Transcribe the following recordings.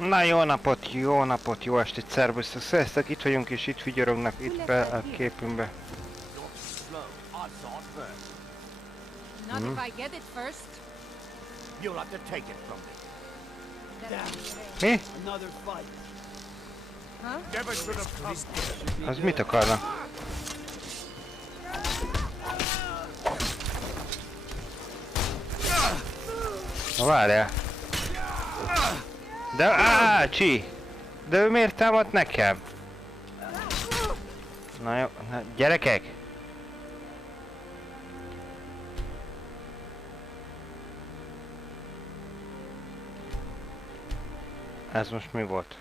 Na jó napot, jó estét, szervusztok, sziasztok, itt vagyunk és itt vigyorognak itt be a képünkbe. Mi? Az mit akarna? Na várjál. De csi! De ő miért támad nekem? Na jó, na, gyerekek! Ez most mi volt?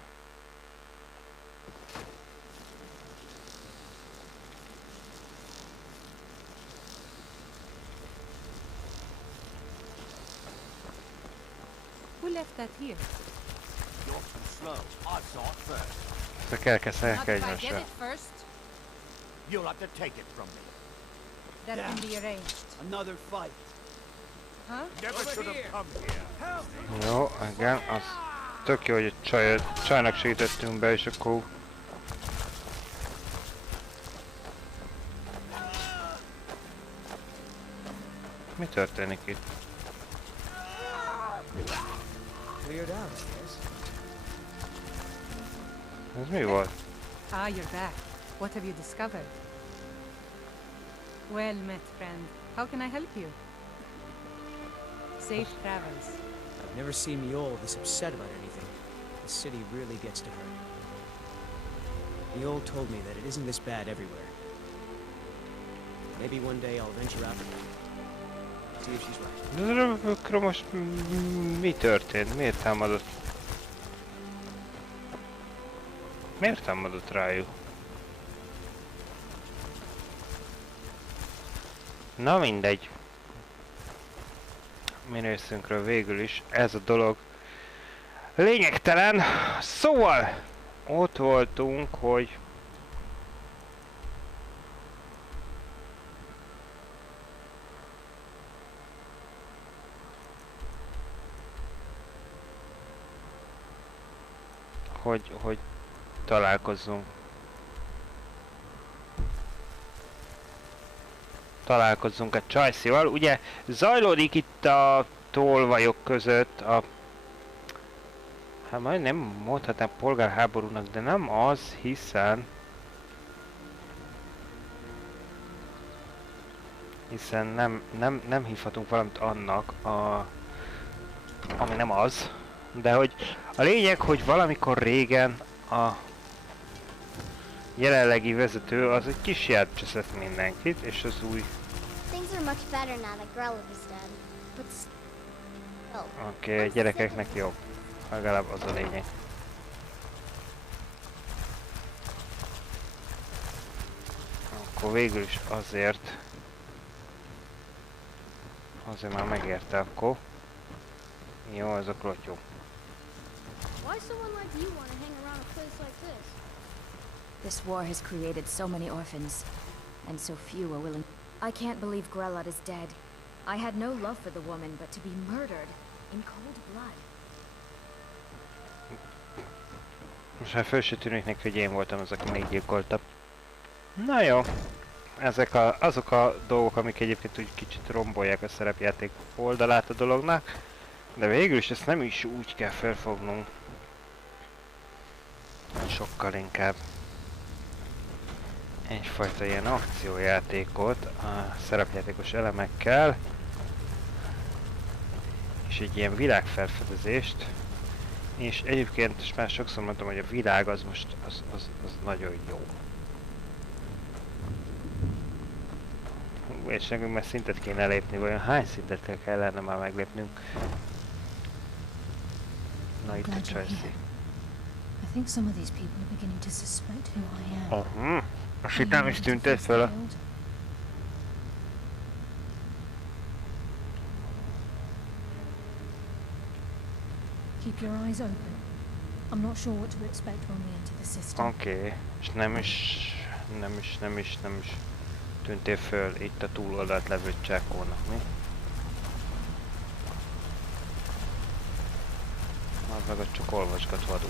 Who left that here? Ezt elkezdtek egymásra. You'll have to take it from me. That can be arranged. Another fight. Huh? Never should have come here. Jó, igen, az tök jó, hogy csajnak segítettünk be, és akkor... Mi történik itt? Ez mi volt? Ah, you're back. What have you discovered? Well met, friend. How can I help you? Safe travels. I've never seen the old this upset about anything. The city really gets to her. The old told me that it isn't this bad everywhere. Maybe one day I'll venture out and see if she's right. De akkor most mi történt? Miért támadott? Miért támadott rájuk? Na mindegy. Mi részünkről végül is ez a dolog lényegtelen. Szóval ott voltunk, hogy találkozzunk. Találkozzunk a csajszival. Ugye zajlódik itt a tolvajok között a... Hát majd nem mondhatnám polgárháborúnak, de nem az, hiszen nem hívhatunk valamit annak, ami nem az. De hogy a lényeg, hogy valamikor régen a jelenlegi vezető az egy kis játszett mindenkit, és az új... Oké, a gyerekeknek jobb. Legalább az a lényeg. Akkor végül is azért már megérte akkor. Jó, ez a klotyó. Why someone like you want to hang around a place like this? This war has created so many orphans, and so few are willing. I can't believe Grelot is dead. I had no love for the woman, but to be murdered in cold blood. Most már föl se tűnik neki, hogy én voltam az, aki meggyilkolta. Na jó. Ezek azok a dolgok, amik egyébként úgy kicsit rombolják a szerepjáték oldalát a dolognak. De végül is ezt nem is úgy kell felfognunk. Sokkal inkább egyfajta ilyen akciójátékot a szerepjátékos elemekkel, és egy ilyen világfelfedezést, és egyébként is már sokszor mondtam, hogy a világ az most az nagyon jó. És nekünk már szintet kéne lépni, vajon hány szintet kellene már meglépnünk? Na itt a csajszi. I think some of these people are beginning to suspect who I am. Azt itt nem is tűnt fel. Keep your eyes open. I'm not sure what to expect when we enter the system. Oké, és nem is tűntél föl itt a túloldalt levő csákónak, mi? Na meg ott csak olvasgat vadul.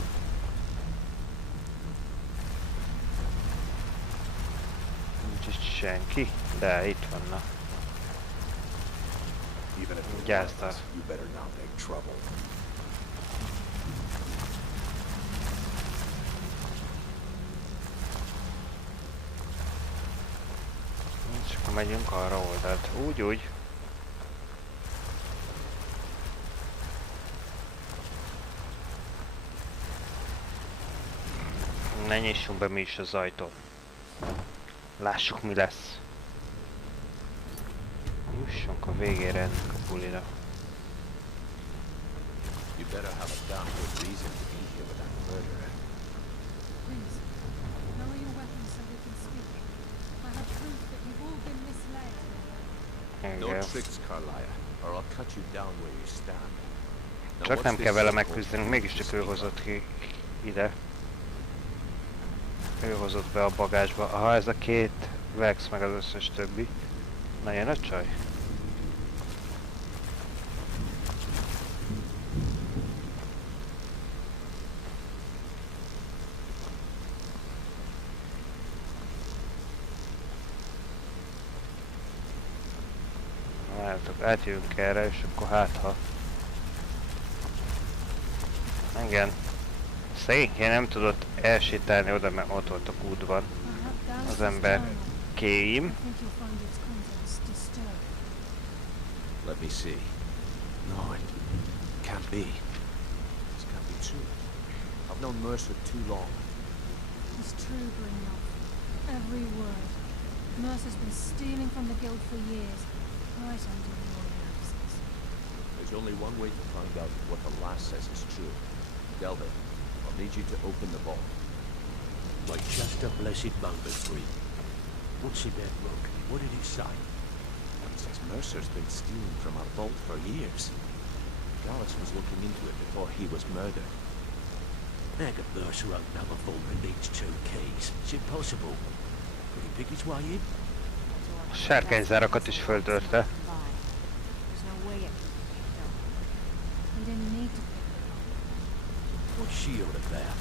Nincs itt senki, de itt vannak. Gyásztal. És akkor megyünk arra oldalt. Úgy. Ne nyissunk be mi is az ajtón. Lássuk mi lesz. Jussunk a végére ennek a bulira. You better have a damn good reason to be here with that murderer. Please, lower your weapons so we can speak. I have proof that you've all been misled. There you No go. tricks, Carlia, or I'll cut you down where you stand. Now, Csak what's nem this kell vele symbol megküzdenünk, you mégiscsak ő speak of? hozott ki ide. Ő hozott be a bagázsba. Aha, ez a két Vex meg az összes többi. Na jön a csaj. Várjátok, átjövünk erre, és akkor hát ha... Igen. Szegényként nem tudott elsétálni oda, mert ott volt a kútban. Az ember kém. I think you'll find its contents disturbed. Let me see. No, it can't be. This can't be true. I've known Mercer too long. It's true, Brynjolf. Every word. Mercer's been stealing from the guild for years, right under your noses. There's only one way to find out what the lass says is true. Delvin, I'll need you to open the vault. Like just a blessed moment, Bree. What's in that book? What did it say? It says Mercer's been stealing from our vault for years. Gallus was looking into it before he was murdered. How could Mercer open up a vault that needs 2 keys? It's impossible. Could he pick his way in? A sárkányzárakat is földörte. There's no way it can be picked up. He didn't need to pick it up. What's she all about?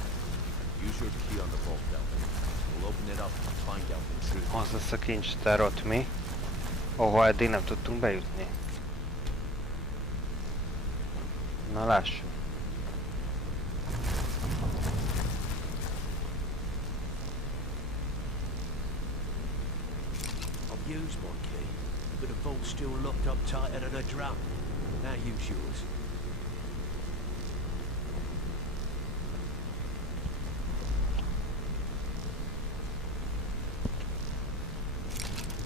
Use your key on the vault, Delvin. We'll open it up and find out the truth. Az lesz a kincstár ott mi, ahol eddig nem tudtunk bejutni. Na lássuk. I've used my key, but the vault's still locked up tighter than a drum. Now use yours.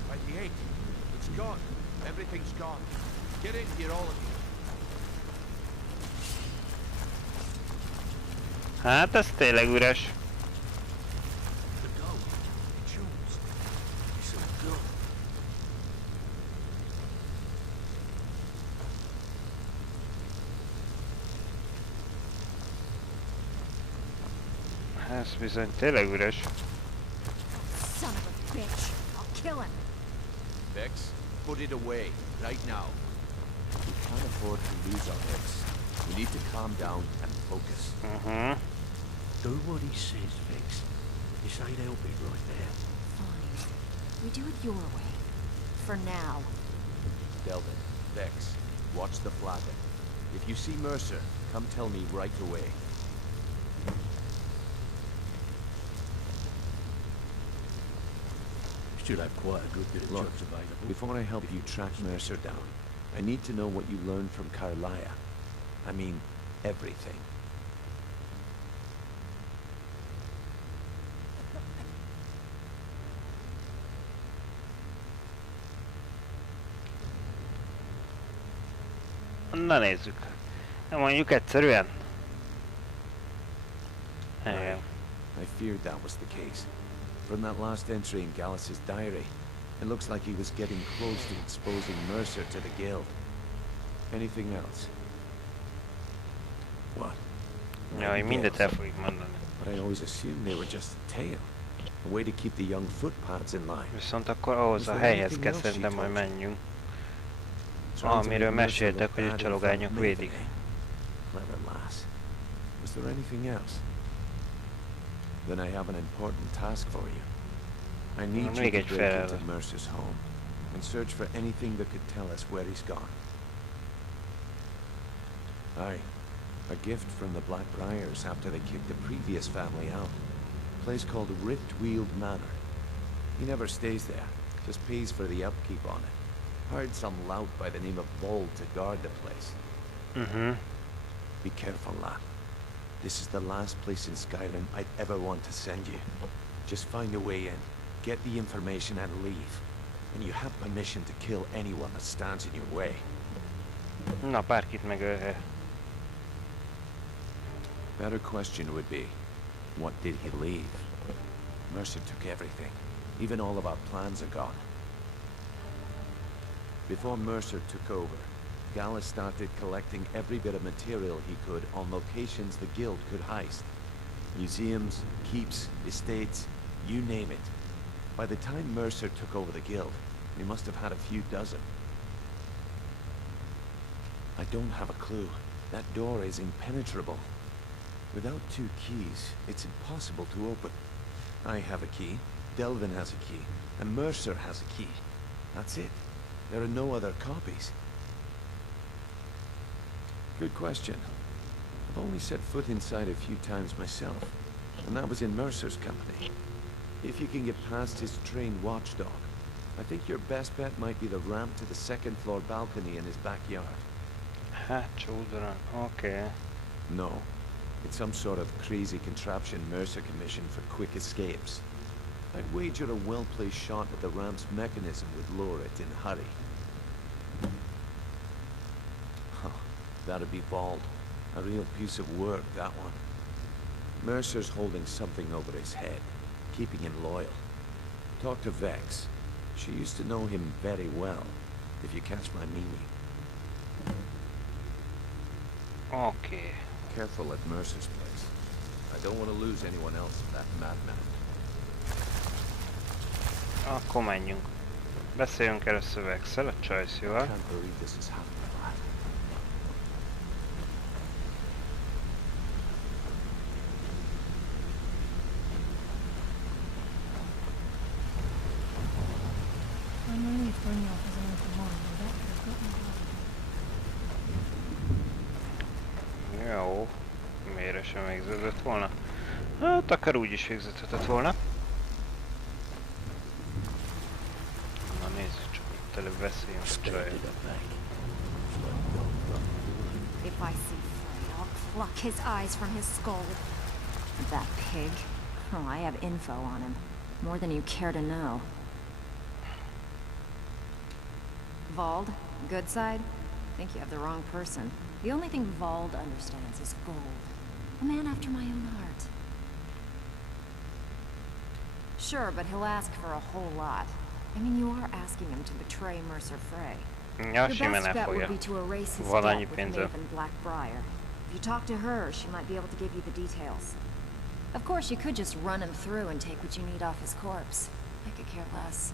By the 8. It's gone. Everything's gone. Get in here, all of you. Hát ez tényleg üres. The gold. The jewels. It's all gone. Ez bizony tényleg üres. Son of a bitch! I'll kill him! Vex, put it away, right now. We can't afford to lose our heads. We need to calm down and focus. Do what he says, Vex. This ain't helping right now. Fine. We do it your way. For now. Delvin, Vex, watch the flagon. If you see Mercer, come tell me right away. Still have quite a good bit of Look, jobs available. before I help you track Mercer down, I need to know what you learned from Carlia. I mean, everything. Na nézzük. Na mondjuk egyszerűen. Igen. I feared that was the case. From that last entry in Gallus's diary, it looks like he was getting close to exposing Mercer to the guild. Anything else? What? Jaj, mindet el fogjuk mondani. But I always assumed they were just a tale. A way to keep the young footpads in line. Viszont akkor ahhoz a helyhez kell szerintem majd menjünk. Amiről meséltek, hogy a csalogányok védik. Clever lass. Is there anything else? Then I have an important task for you. I need you to break into Mercer's home and search for anything that could tell us where he's gone. Aye. A gift from the Blackbriars after they kicked the previous family out. A place called Riftweald Manor. He never stays there, just pays for the upkeep on it. Hired some lout by the name of Vold to guard the place. Be careful, lad. This is the last place in Skyrim I'd ever want to send you. Just find a way in, get the information and leave. And you have permission to kill anyone that stands in your way. Na, bárkit megölhe. Better question would be, what did he leave? Mercer took everything. Even all of our plans are gone. Before Mercer took over, Gallus started collecting every bit of material he could on locations the guild could heist. Museums, keeps, estates, you name it. By the time Mercer took over the guild, we must have had a few dozen. I don't have a clue. That door is impenetrable. Without 2 keys, it's impossible to open. I have a key, Delvin has a key, and Mercer has a key. That's it. There are no other copies. Good question. I've only set foot inside a few times myself, and that was in Mercer's company. If you can get past his trained watchdog, I think your best bet might be the ramp to the 2nd floor balcony in his backyard. Children, okay. No. It's some sort of crazy contraption Mercer commissioned for quick escapes. I'd wager a well-placed shot at the ramp's mechanism would lure it in a hurry. Huh. That'd be Vold. A real piece of work, that one. Mercer's holding something over his head, keeping him loyal. Talk to Vex. She used to know him very well, if you catch my meaning. Okay. Careful at Mercer's place. I don't want to lose anyone else in that madman. Akkor menjünk. Beszéljünk először Vex-el, a Csajszjóval. Can't believe this is happening, lad. I'm relieved Brynjolf is an open mind. That could have got me wrong. Jó. Miért sem végződött volna? Hát akár úgy is végződhetett volna. Na nézzük csak, itt előbb beszéljünk a Csajról. If I see Frey, I'll pluck his eyes from his skull. That pig. Oh, I have info on him. More than you care to know. Vold, good side? Think you have the wrong person. The only thing Vold understands is gold. A man after my own heart. Sure, but he'll ask for a whole lot. I mean, you are asking him to betray Mercer Frey. Ja, Your simán best bet would elfogja. be to erase his Van annyi debt with pénze. Maven Blackbriar. If you talk to her, she might be able to give you the details. Of course, you could just run him through and take what you need off his corpse. I could care less.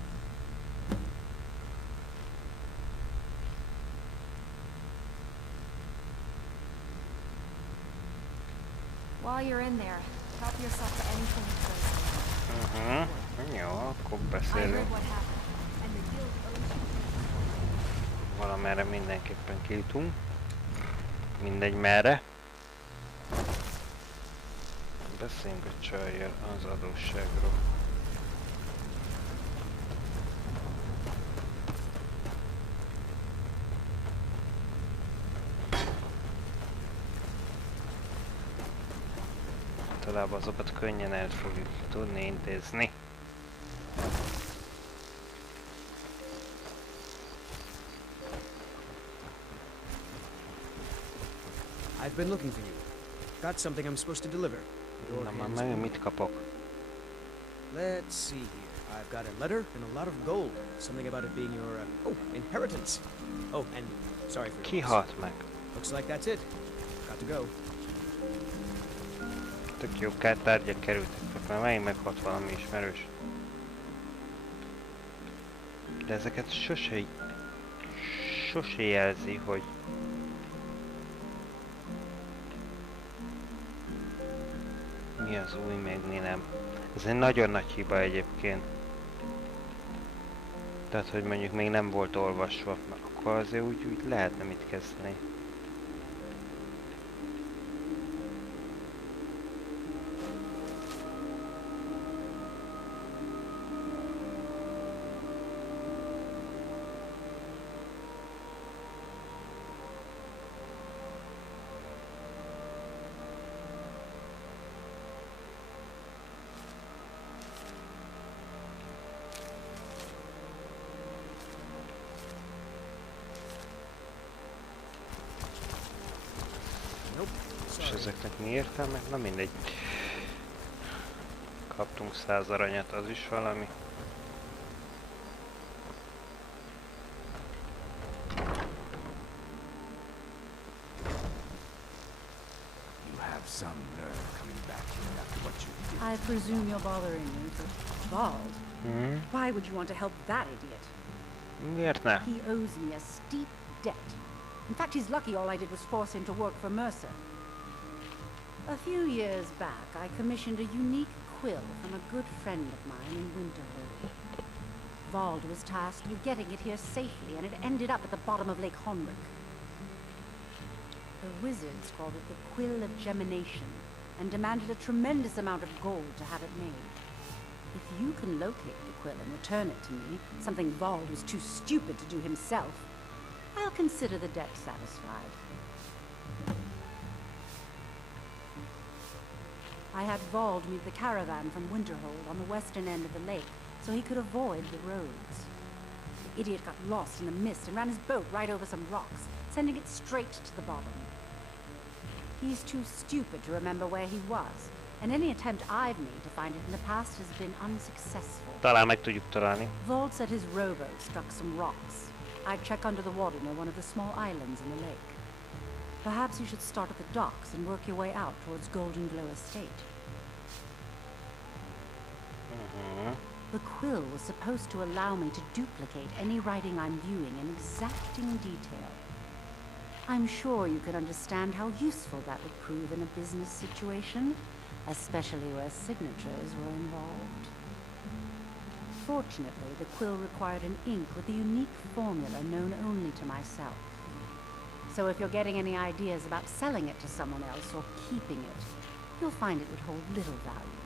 While you're in there, help yourself to anything you place. Jó, akkor I beszélünk. heard what happened, and the guild owes you. Valamerre mindenképpen kijutunk. Mindegy merre. Beszéljünk a Csajjal az adósságról. Általában azokat könnyen el fogjuk tudni intézni. I've been looking for you. Got something I'm supposed to deliver. Your Na már hands meg full. mit kapok? Let's see here. I've got a letter and a lot of gold. Something about it being your, inheritance. Oh, and sorry for your Ki loss. halt meg? Looks like that's it. Got to go. Tök jó tárgyak kerültek, mert megint meghalt valami ismerős. De ezeket sose jelzi, hogy Mi az új, még mi nem. Ez egy nagyon nagy hiba egyébként. Tehát, hogy mondjuk még nem volt olvasva, akkor azért úgy lehetne mit kezdeni. És ezeknek mi értelme? Na mindegy. Kaptunk 100 aranyat, az is valami. I presume you're bothering me for Bald. Why would you want to help that idiot? Miért ne? He owes me a steep debt. In fact, he's lucky all I did was force him to work for Mercer. A few years back, I commissioned a unique quill from a good friend of mine in Winterhold. Vald was tasked with getting it here safely, and it ended up at the bottom of Lake Honrick. The wizards called it the Quill of Gemination, and demanded a tremendous amount of gold to have it made. If you can locate the quill and return it to me, something Vald was too stupid to do himself, I'll consider the debt satisfied. I had Vald meet the caravan from Winterhold on the western end of the lake, so he could avoid the roads. The idiot got lost in the mist and ran his boat right over some rocks, sending it straight to the bottom. He's too stupid to remember where he was, and any attempt I've made to find it in the past has been unsuccessful. Talán meg tudjuk találni. Vald said his rowboat struck some rocks. I'd check under the water near one of the small islands in the lake. Perhaps you should start at the docks and work your way out towards Golden Glow Estate. The quill was supposed to allow me to duplicate any writing I'm viewing in exacting detail. I'm sure you can understand how useful that would prove in a business situation, especially where signatures were involved. Fortunately, the quill required an ink with a unique formula known only to myself. So if you're getting any ideas about selling it to someone else or keeping it, you'll find it would hold little value.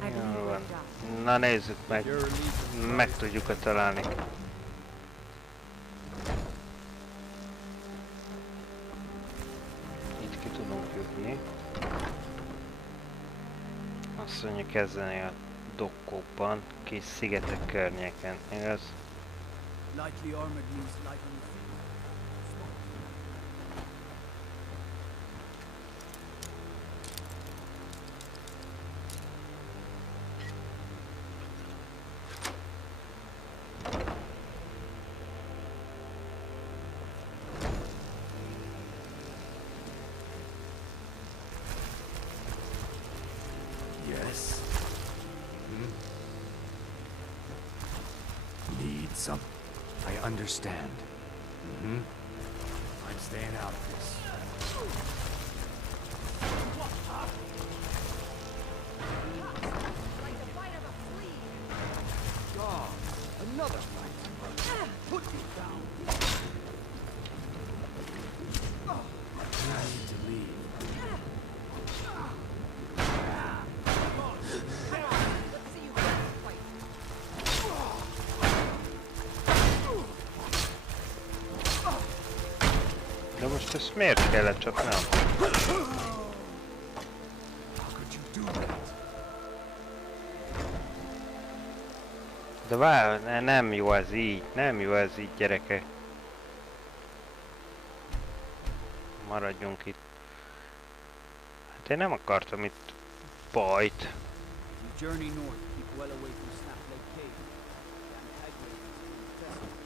I believe Jól we're van. done. Na nézzük meg. Meg tudjuk-e találni. Itt ki tudunk jutni. Azt mondja, kezdeni a dokkokban, kis szigetek környéken, igaz? Lightly armored means light on the feet. Yes. Need some. I understand. I'm staying out of this. God, another fight. Put me down. I need to leave. De most ezt miért kellett csapnom? How could you do that? De várj, nem jó ez így, nem jó ez így, gyerekek. Maradjunk itt. Hát én nem akartam itt bajt. You journey north, keep well away from Snap Lake Cave. And Hagrid is infested.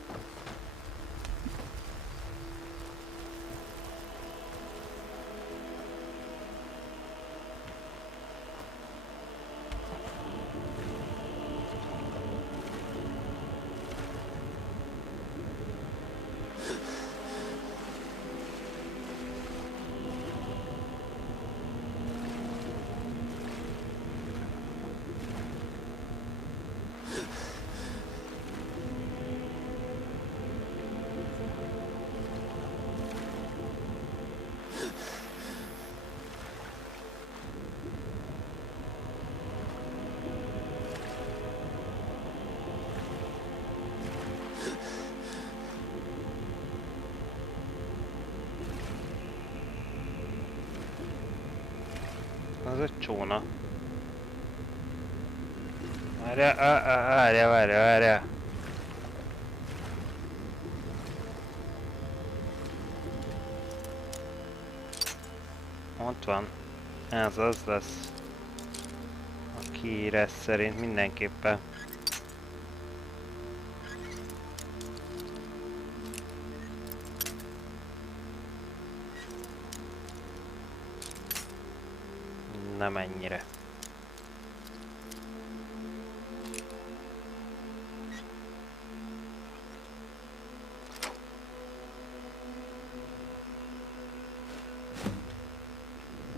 egy csóna. Várja. Ott van. Ez az lesz. A kiírás szerint mindenképpen. Nem ennyire.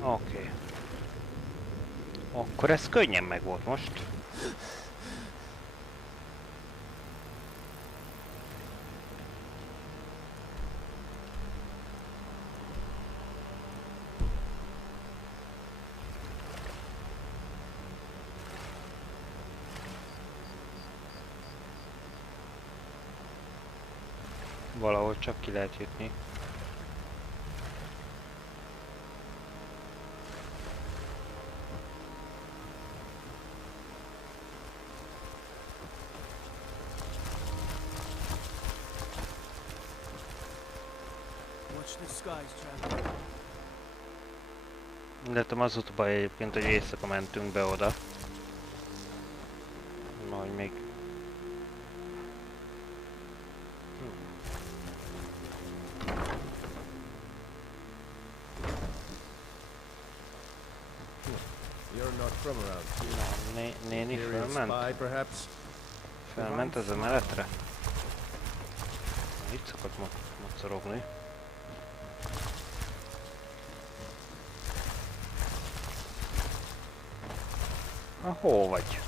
Oké. Akkor ez könnyen meg volt most. Valahol csak ki lehet jutni. Lettem az volt a baj egyébként, hogy éjszaka mentünk be oda. Majd még... You're not from around here. Néni Imperial fölment? spy, perhaps? Felment az emeletre? Itt szokott mocorogni. Hol vagy?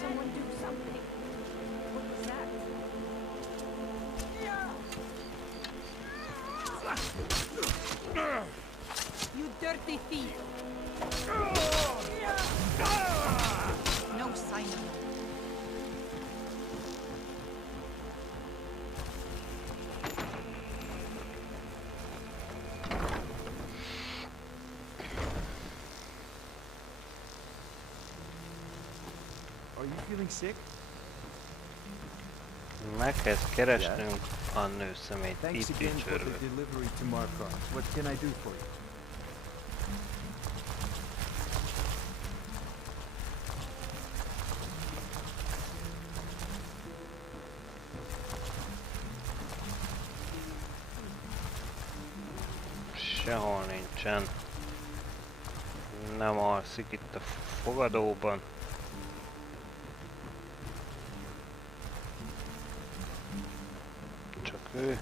Someone do something. What was that? You dirty thief! No sign of him. Are you feeling sick? Meg kell keresnünk a nőszemélyt Thanks itt again for the dicsőrve. delivery to Markov. What can I do for you? Sehol nincsen. Nem alszik itt a fogadóban. Csak ő.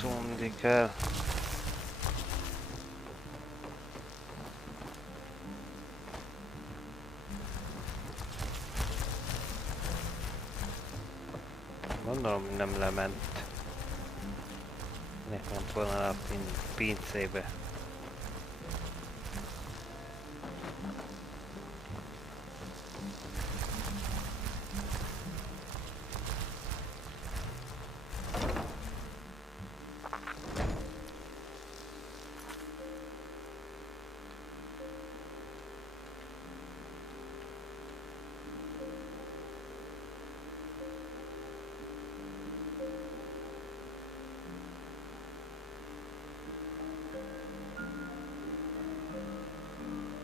Szundi kell. Gondolom nem lement. Nek ment volna a pincébe.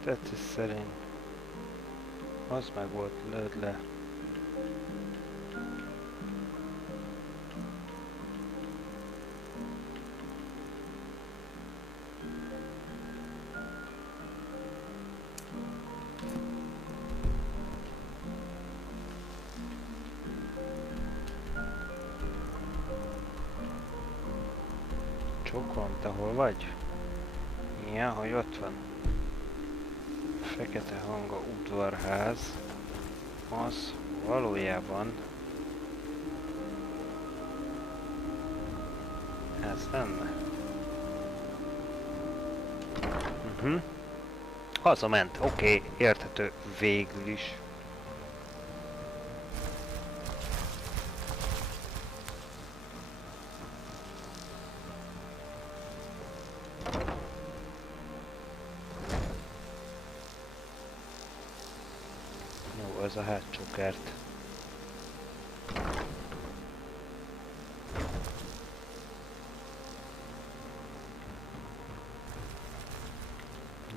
Tetszés szerint az meg volt, lőd le. Sokan, te hol vagy? Ja, hogy ott van. Fekete hanga udvarház. Az valójában ez lenne. Hazament, oké, érthető végül is. Jó, ez a hátsó kert.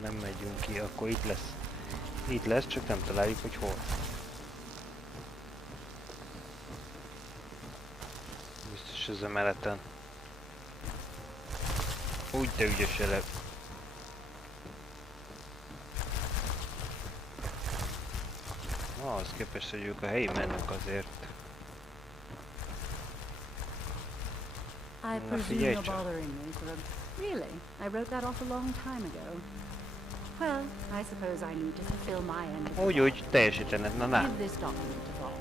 Nem megyünk ki, akkor itt lesz. Itt lesz, csak nem találjuk, hogy hol. Biztos az emeleten. Úgy, de ügyes ele. Az képest, hogy ők a helyi mennek azért. I presume you're bothering me for a... Really? I wrote that off a long time ago. Well, I suppose I need to fulfill my end of the Úgy, teljesítened, na na. Give this document to Bob.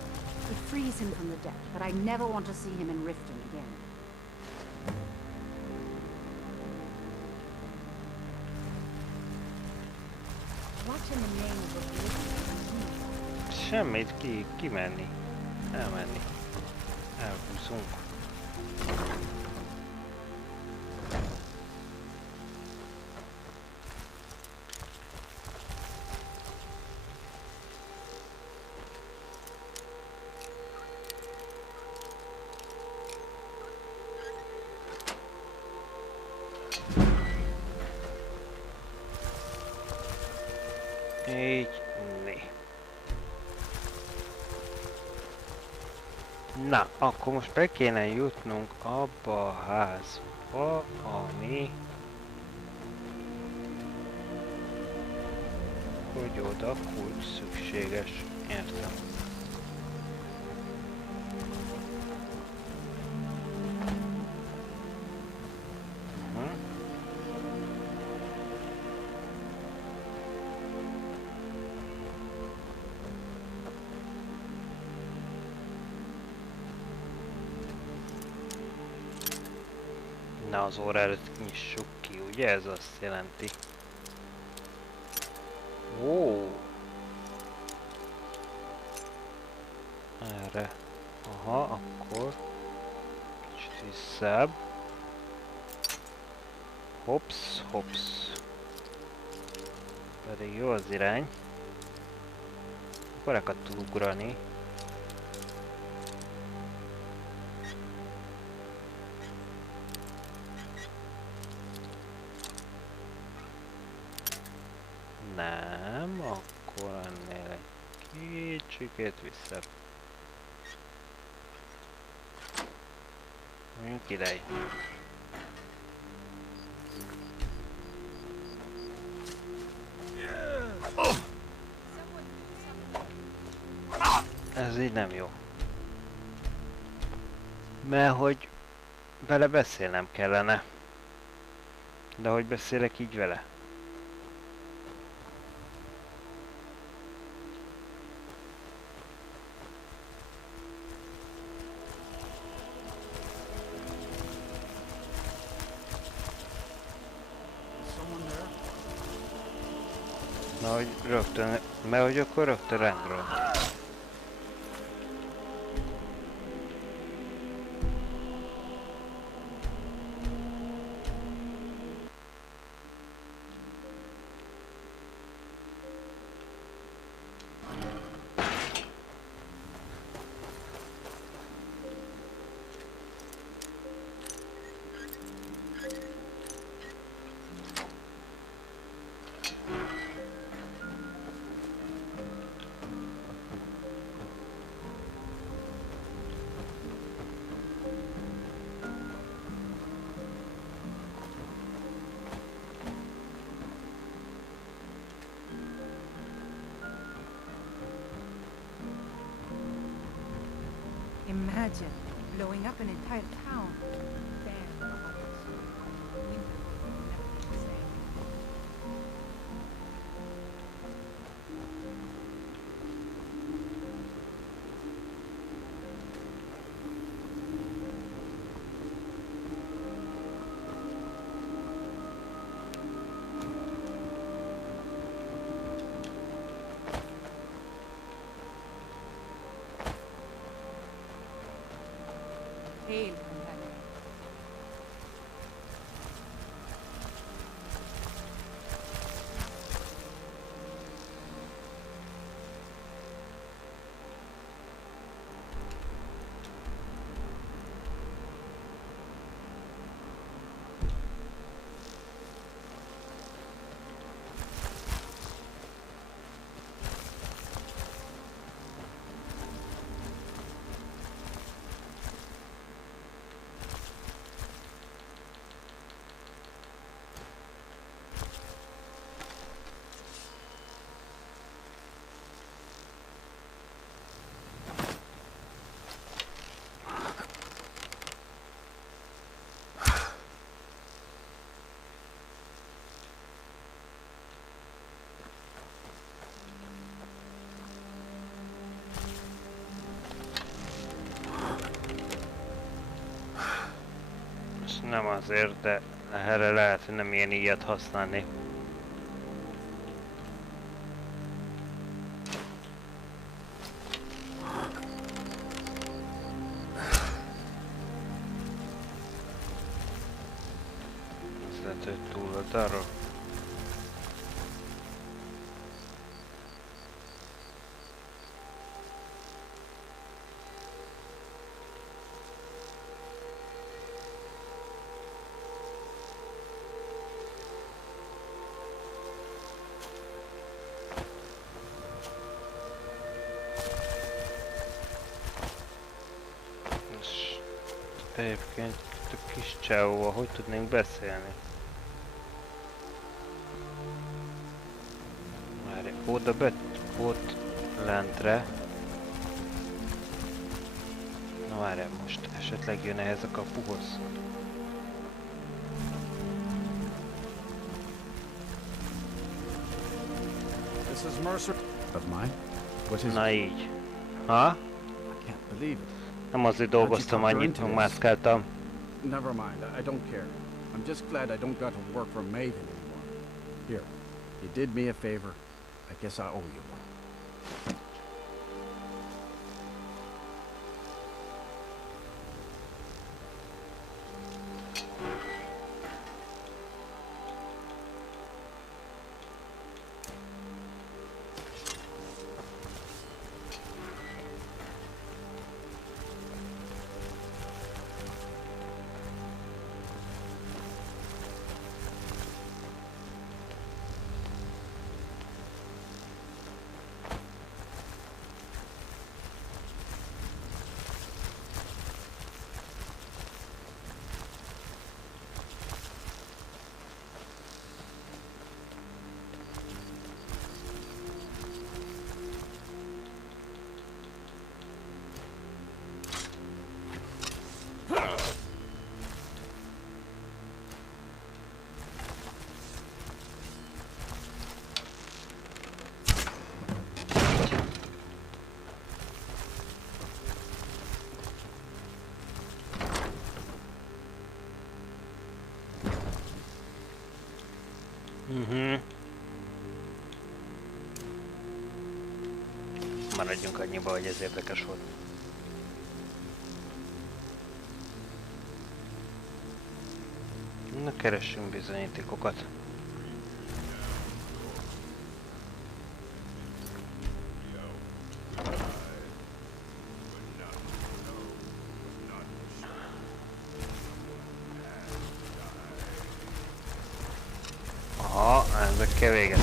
It frees him from the debt, but I never want to see him in Riften again. What in the name of the Semmit, kimenni. Elmenni. Elhúzunk. Így, né. Na, akkor most be kéne jutnunk abba a házba, ami... Hogy oda kulcs szükséges, értem. Na, az óra előtt nyissuk ki, ugye ez azt jelenti. Ó! Erre. Aha, akkor kicsit visszább. Hops, hops. Pedig jó az irány. Akkor akadt ugrani. Nem, akkor ennél egy kicsikét vissza. Mondjuk ideig. Ez így nem jó. Mert hogy vele beszélnem kellene. De hogy beszélek így vele? Na, hogy rögtön, mert hogy akkor rögtön rengről. Imagine blowing up an entire town. Hail, companion. Nem azért, de erre lehet, hogy nem ilyen ilyet használni. Ez lehet, hogy túl volt arról. Egyébként a kis csávóval hogy tudnénk beszélni? Várj, oda ott lentre. Na várjál, most esetleg jön ehhez a kapuhoz. This is Mercer of mine. What is Na így. Ha? I can't believe it. Nem azért dolgoztam annyit, meg mászkáltam. Never mind. I don't care. I'm just glad I don't got to work for Maven anymore. Here, you did me a favor. I guess I owe you one. Maradjunk annyiba, hogy ez érdekes volt. Na, keressünk bizonyítékokat. Aha, ezekkel véget.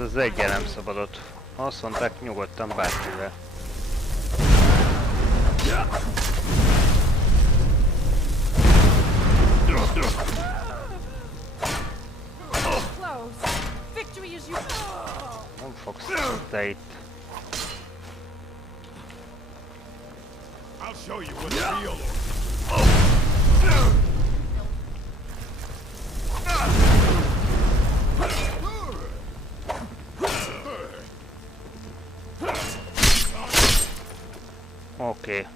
Az egyen nem szabadott. Azt mondták, nyugodtan bárkivel. Nem fogsz te itt. I'll show you what's real. Oké.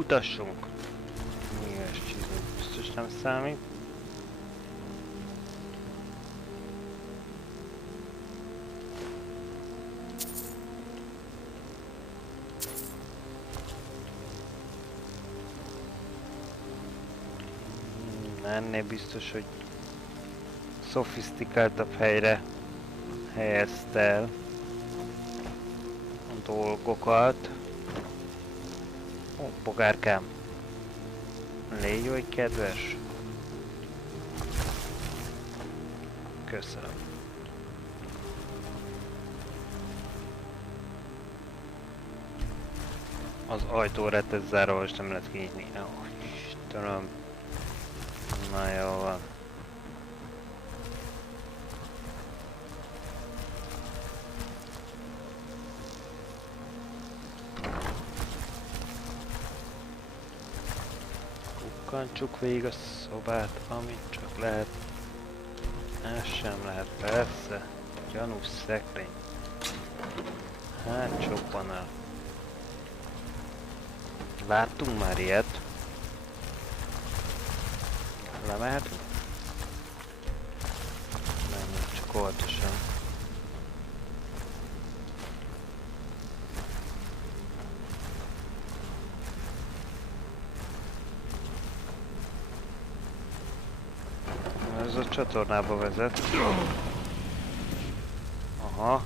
kutassunk. Miért csináljuk? Biztos nem számít. Ennél biztos, hogy szofisztikáltabb helyre helyezte el a dolgokat. Ó, bogárkám. Légy oly kedves. Köszönöm. Az ajtórát ez zárva, és nem lehet kinyitni. Ó, Istenem. Na jó van. Kukkantsuk végig a szobát, amit csak lehet. Ez sem lehet, persze. Gyanús szekrény. Hát csoppan el. Láttunk már ilyet. Lemehetünk? Nem, csak óvatosan. Ez a csatornába vezet. Aha.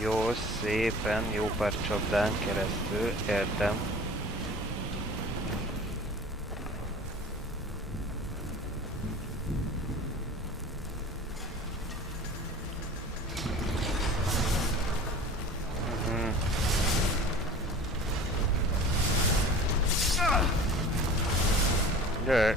Jó, szépen, jó pár csapdán keresztül, értem. Gyere!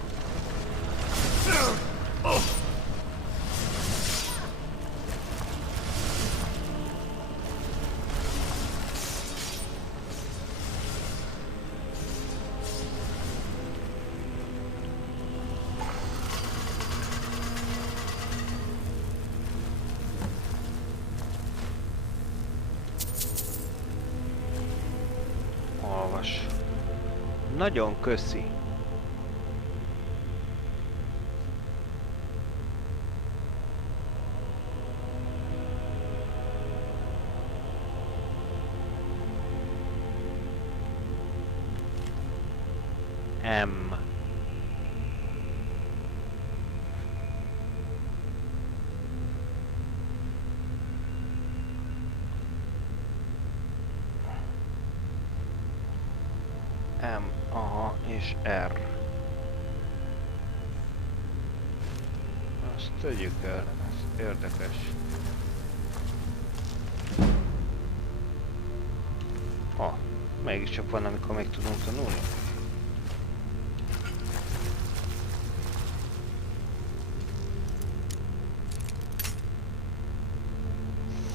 Olvas. Nagyon köszi. M. M, aha, és R. Azt tegyük el, ez érdekes. Ha, mégiscsak van, amikor még tudunk tanulni.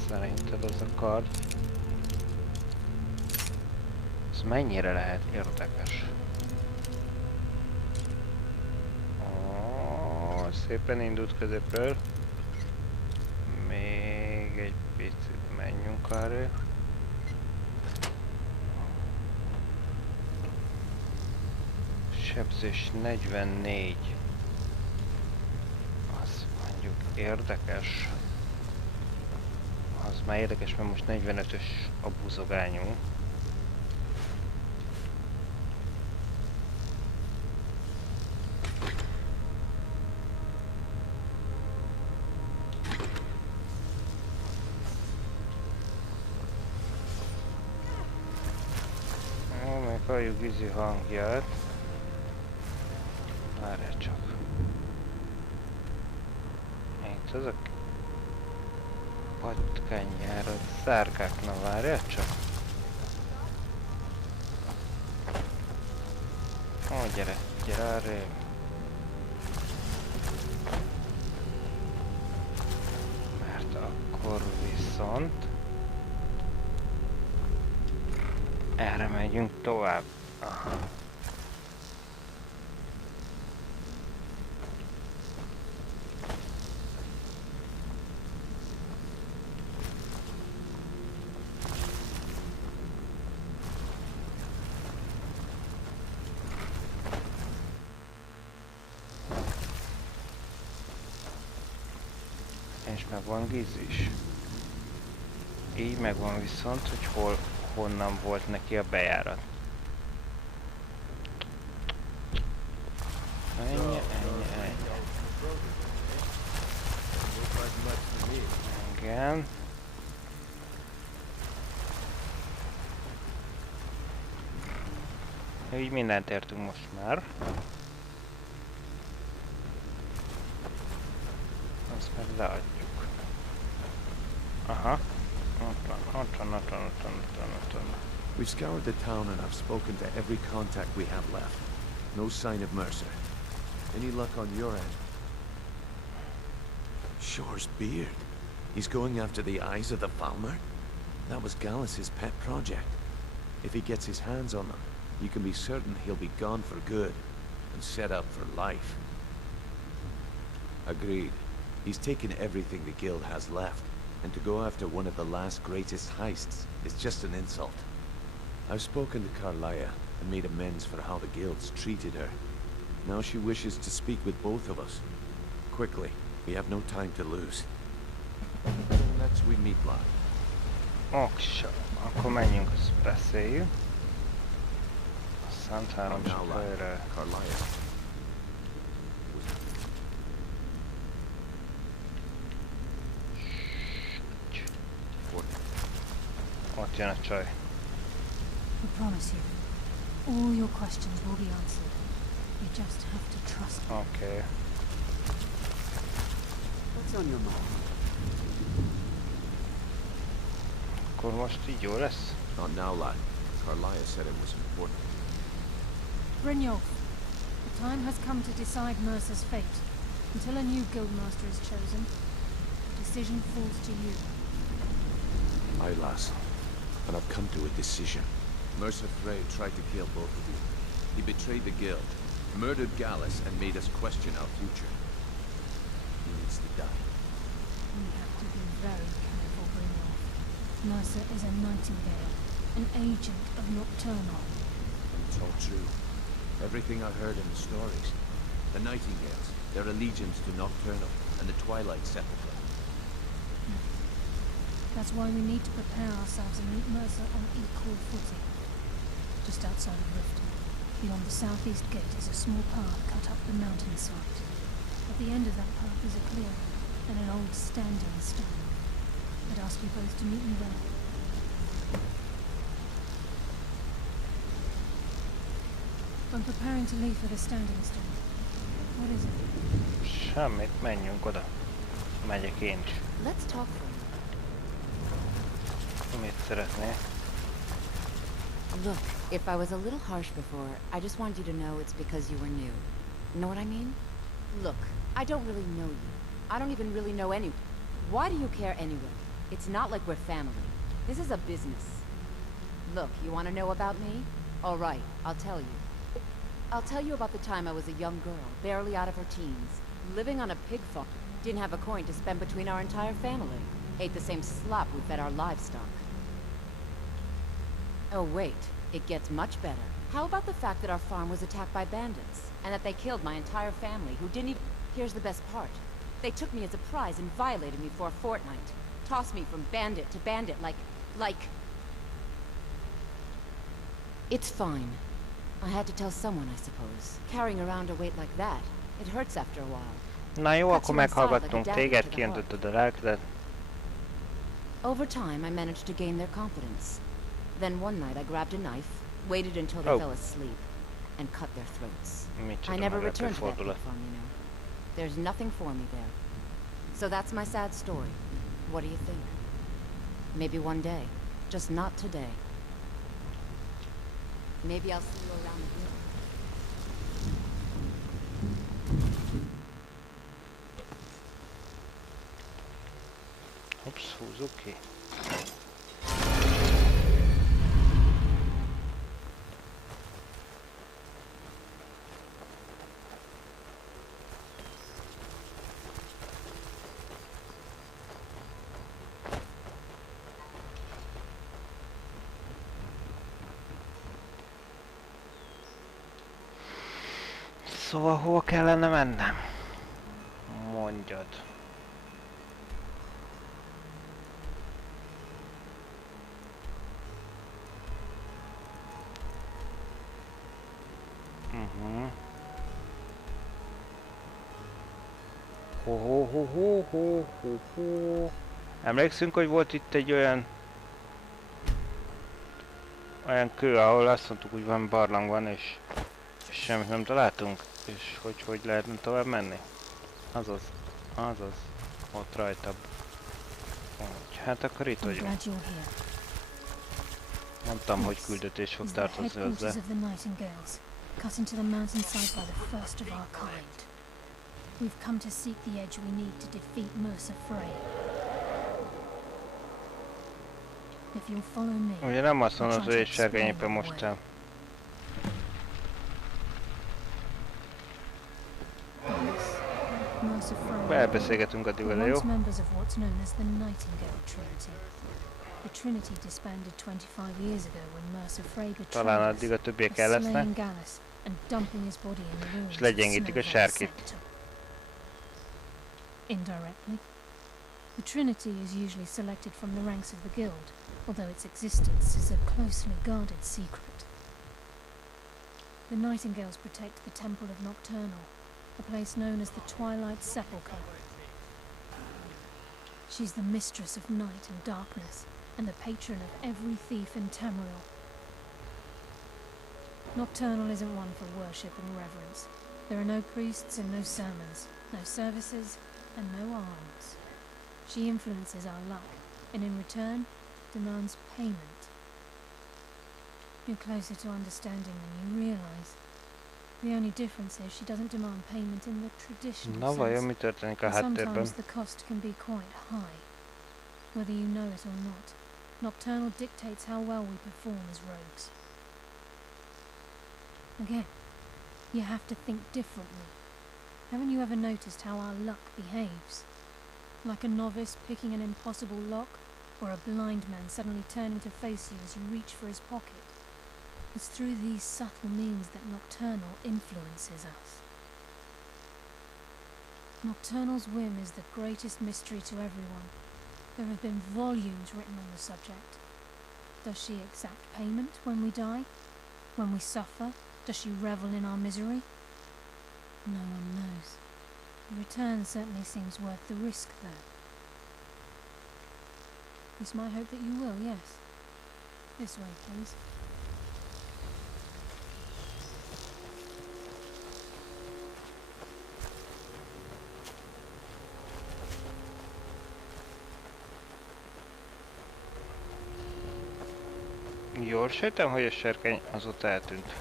Szerinted az a kard? Ez mennyire lehet érdekes? Ó, szépen indult középről. Még egy picit menjünk arra. Sebzés 44. Az mondjuk érdekes. Az már érdekes, mert most 45-ös a buzogányunk. Halljuk vízi hangját. Várjál csak. Itt az a patkányjárat szárkák, na várjál csak. Ó, gyere, gyere arrébb. Mert akkor viszont erre megyünk tovább. Aha. És megvan víz is. Így megvan viszont, hogy honnan volt neki a bejárat. Ennyi. Igen. Így mindent értünk most már. Azt meg leadjuk. Aha. Ott van. We've scoured the town and I've spoken to every contact we have left. No sign of Mercer. Any luck on your end? Shore's beard. He's going after the eyes of the Falmer? That was Gallus's pet project. If he gets his hands on them, you can be certain he'll be gone for good and set up for life. Agreed. He's taken everything the guild has left, and to go after one of the last greatest heists is just an insult. I've spoken to Carlia and made amends for how the guilds treated her. Now she wishes to speak with both of us. Quickly, we have no time to lose. Let's we meet, lad. Oksa, akkor menjünk, azt beszéljük. Aztán 3 helyre. Carlia. Ott jön a csaj. We promise you, all your questions will be answered. You just have to trust me. Okay. What's on your mind? Akkor most így jó lesz? Not now, lad. Carlia said it was important. Brynjolf, the time has come to decide Mercer's fate. Until a new guildmaster is chosen, the decision falls to you. Aye, lass. And I've come to a decision. Mercer Frey tried to kill both of you. He betrayed the guild, murdered Gallus, and made us question our future. He needs to die. We have to be very careful, Brynjolf. Mercer is a nightingale, an agent of Nocturnal. It's all true. Everything I heard in the stories. The Nightingales, their allegiance to Nocturnal, and the Twilight Sepulchre. That's why we need to prepare ourselves and meet Mercer on equal footing. Just outside of Riften, beyond the southeast gate is a small path cut up the mountainside. At the end of that path is a clearing and an old standing stone. I'd ask you both to meet me there. I'm preparing to leave for the standing stone. What is it? Semmit, menjünk oda. Megyek én is. Let's talk for a Mit szeretnél? Look, if I was a little harsh before, I just wanted you to know it's because you were new. Know what I mean? Look, I don't really know you. I don't even really know anyone. Why do you care anyway? It's not like we're family. This is a business. Look, you want to know about me? All right, I'll tell you. I'll tell you about the time I was a young girl, barely out of her teens, living on a pig farm. Didn't have a coin to spend between our entire family. Ate the same slop we fed our livestock. Oh wait, it gets much better. How about the fact that our farm was attacked by bandits, and that they killed my entire family, who didn't even... Here's the best part. They took me as a prize and violated me for a fortnight. Tossed me from bandit to bandit like... It's fine. I had to tell someone, I suppose. Carrying around a weight like that, it hurts after a while. Na jó, akkor meghallgattunk téged, kiöntötted a lelkedet. Over time, I managed to gain their confidence. Then one night I grabbed a knife, waited until they fell asleep, and cut their throats. I never returned to that pig farm, you know. There's nothing for me there. So that's my sad story. What do you think? Maybe one day. Just not today. Maybe I'll see you around the hill. Ups, húzzuk ki. Szóval hol kellene mennem? Mondjad. Ho. Emlékszünk, hogy volt itt egy olyan kő, ahol azt mondtuk, hogy van barlang van, és semmit nem találtunk, és hogy lehetne tovább menni? Azaz, ott rajtabb. Úgy, hát akkor itt vagyunk. Mondtam, hogy küldetés fog tartozni hozzá. Cut into the mountainside by the first of our kind. We've come to seek the edge we need to defeat Mercer Frey. If you'll follow me. Ugye nem azt mondod, hogy egy sárgány éppen most el. Elbeszélgetünk addig vele, jó? Members of what's known as the Nightingale Trinity. The Trinity disbanded 25 years ago when Mercer Frey talán betrayed addig a többiek us, el slaying lesznek, Gallus and dumping his body in the ruins és of legyengítik a Snowdale sárkit. Sector. Indirectly, the Trinity is usually selected from the ranks of the Guild, although its existence is a closely guarded secret. The Nightingales protect the Temple of Nocturnal, a place known as the Twilight Sepulchre. She's the mistress of night and darkness, and the patron of every thief in Tamriel. Nocturnal isn't one for worship and reverence. There are no priests and no sermons, no services and no arms. She influences our luck, and in return, demands payment. You're closer to understanding than you realize. The only difference is she doesn't demand payment in the traditional Na vajon sense. mi történik a And háttérben? sometimes the cost can be quite high. Whether you know it or not, Nocturnal dictates how well we perform as rogues. Again, you have to think differently. Haven't you ever noticed how our luck behaves? Like a novice picking an impossible lock, or a blind man suddenly turning to face you as you reach for his pocket. It's through these subtle means that Nocturnal influences us. Nocturnal's whim is the greatest mystery to everyone. There have been volumes written on the subject. Does she exact payment when we die? When we suffer? Does she revel in our misery? No one knows. The return certainly seems worth the risk, though. It's my hope that you will, yes. This way, please. Jól sejtem, hogy a sárkány azóta eltűnt.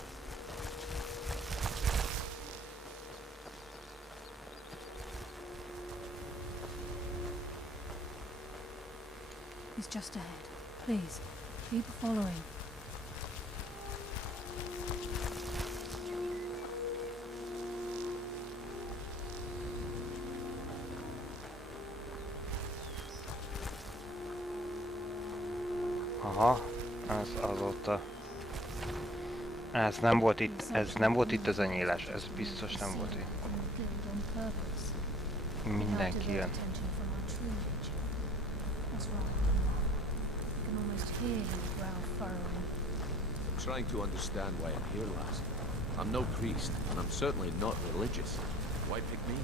He's just ahead. Please, keep following. Aha, ez azóta. Ez nem volt itt az a nyílás, ez biztos nem volt itt. Mindenki jön. I'm trying to understand why I'm here, lass. I'm no priest, and I'm certainly not religious. Why pick me?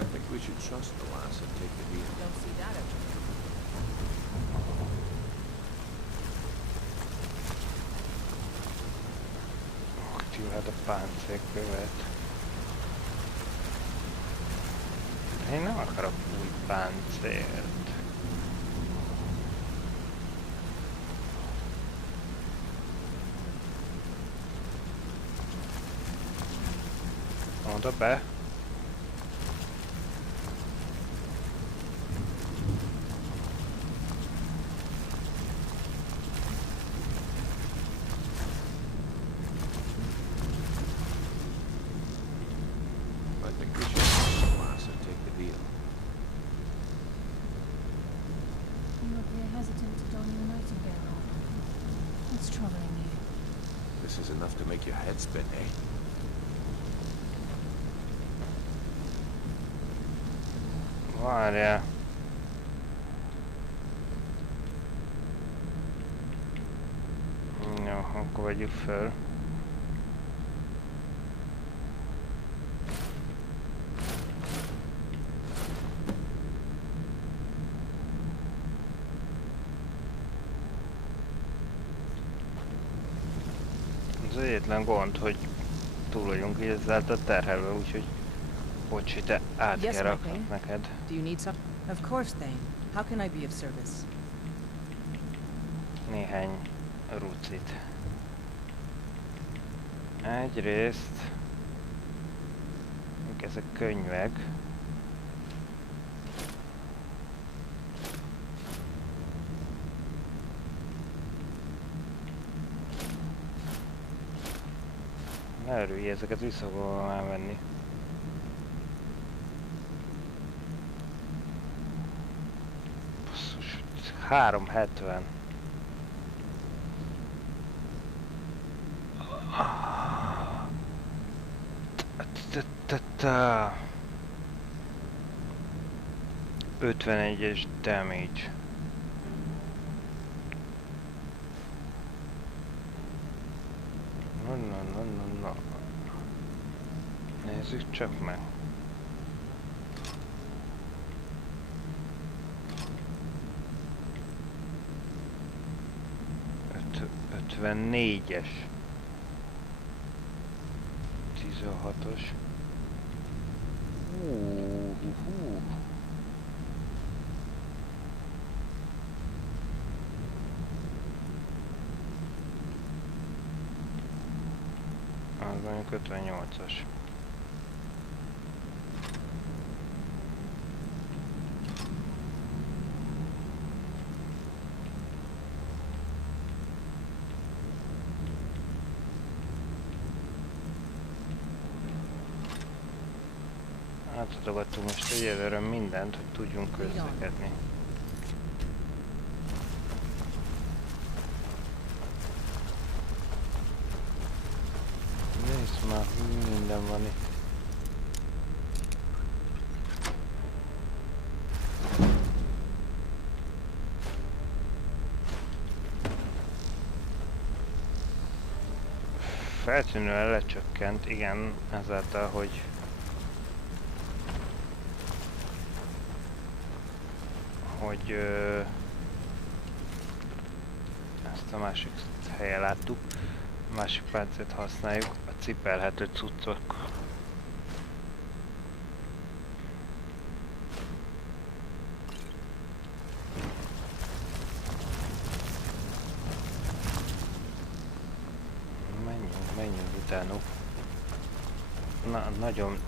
I think we should trust the lass and take the wheel. Don't see that every day. Hát a páncélkövet. Én nem akarok új páncélt. Oda be. I think we should. hesitant to don your nightingale armor? What's troubling you? This is enough to make your head spin, eh? Várjál. Jó, akkor vegyük föl. Az egyetlen gond, hogy túl vagyunk ezáltal terhelve, úgyhogy bocs, ide át Yes, kell my rakni Thane. neked. Do you need some? Of course, Thane. How can I be of service? Néhány rucit. Egyrészt ezek könyvek. Ne örülj, ezeket vissza fogom már venni. Basszus, 370. Ta-ta-ta. 51-es damage. No. Nézzük csak meg. Ötvennégyes. 16-os. Az mondjuk 58-as. Átadogattunk most egyelőre mindent, hogy tudjunk közlekedni. Nézd már, minden van itt. Feltűnően lecsökkent, igen, ezáltal, hogy ezt a másik helyen láttuk, a másik páncélt használjuk, a cipelhető cuccok. Menjünk utánuk. Na, nagyon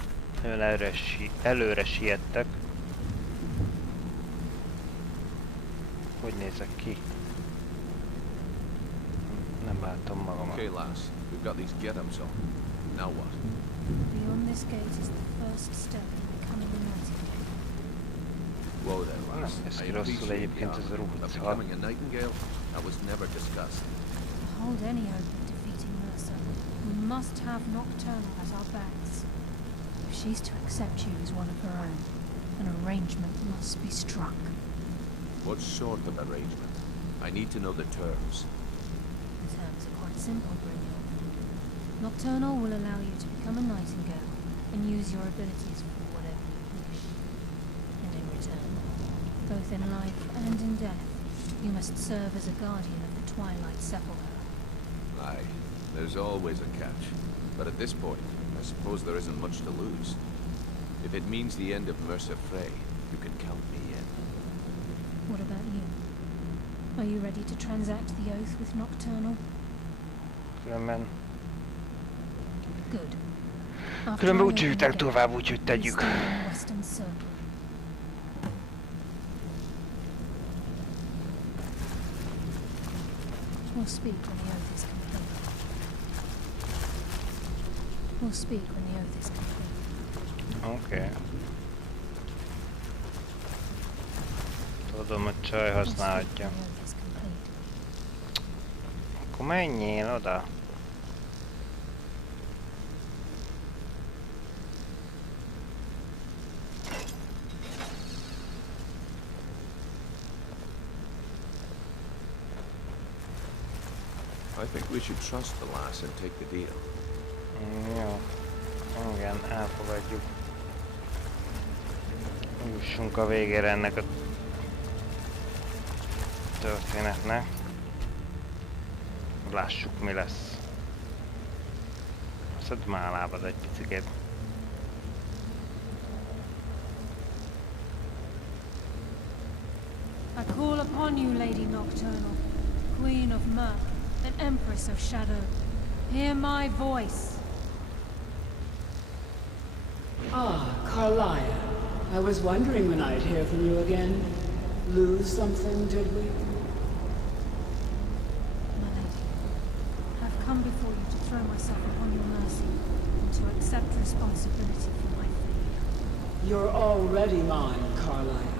előre siettek. Hogy nézek ki? Nem látom magamat. Okay, lass. We've got these get-ems on. Now what? Beyond this gate is the first step in becoming a nightingale. Whoa there, lass. Nem, ez I ki rosszul appreciate the egyébként ez a offer, but ruca. becoming a nightingale? That was never discussed. To hold any hope of defeating Mercer, we must have Nocturnal at our backs. If she's to accept you as one of her own, an arrangement must be struck. What sort of arrangement? I need to know the terms. The terms are quite simple, Brynhild. Nocturnal will allow you to become a nightingale and use your abilities for whatever you wish. And in return, both in life and in death, you must serve as a guardian of the Twilight Sepulchre. Aye, there's always a catch. But at this point, I suppose there isn't much to lose. If it means the end of Mercer Frey, you can count me in. What about you? Are you ready to transact the oath with Nocturnal? Különben Good. úgy hívták tovább, úgyhogy tegyük. Western Circle. We'll speak when the oath is complete. We'll speak when the oath is complete. Oké. Tudom, hogy csaj használhatja. Akkor menjél oda. I think we should trust the lass and take the deal. Jó. Igen, elfogadjuk. Jussunk a végére ennek a történetnek. Lássuk, mi lesz. Szedd már a lábad egy picikét. I call upon you, Lady Nocturnal, Queen of Mirth, and Empress of Shadow. Hear my voice. Ah, Carlia. I was wondering when I'd hear from you again. Lose something, did we? My lady, I've come before you to throw myself upon your mercy and to accept responsibility for my failure. You're already mine, Carlia.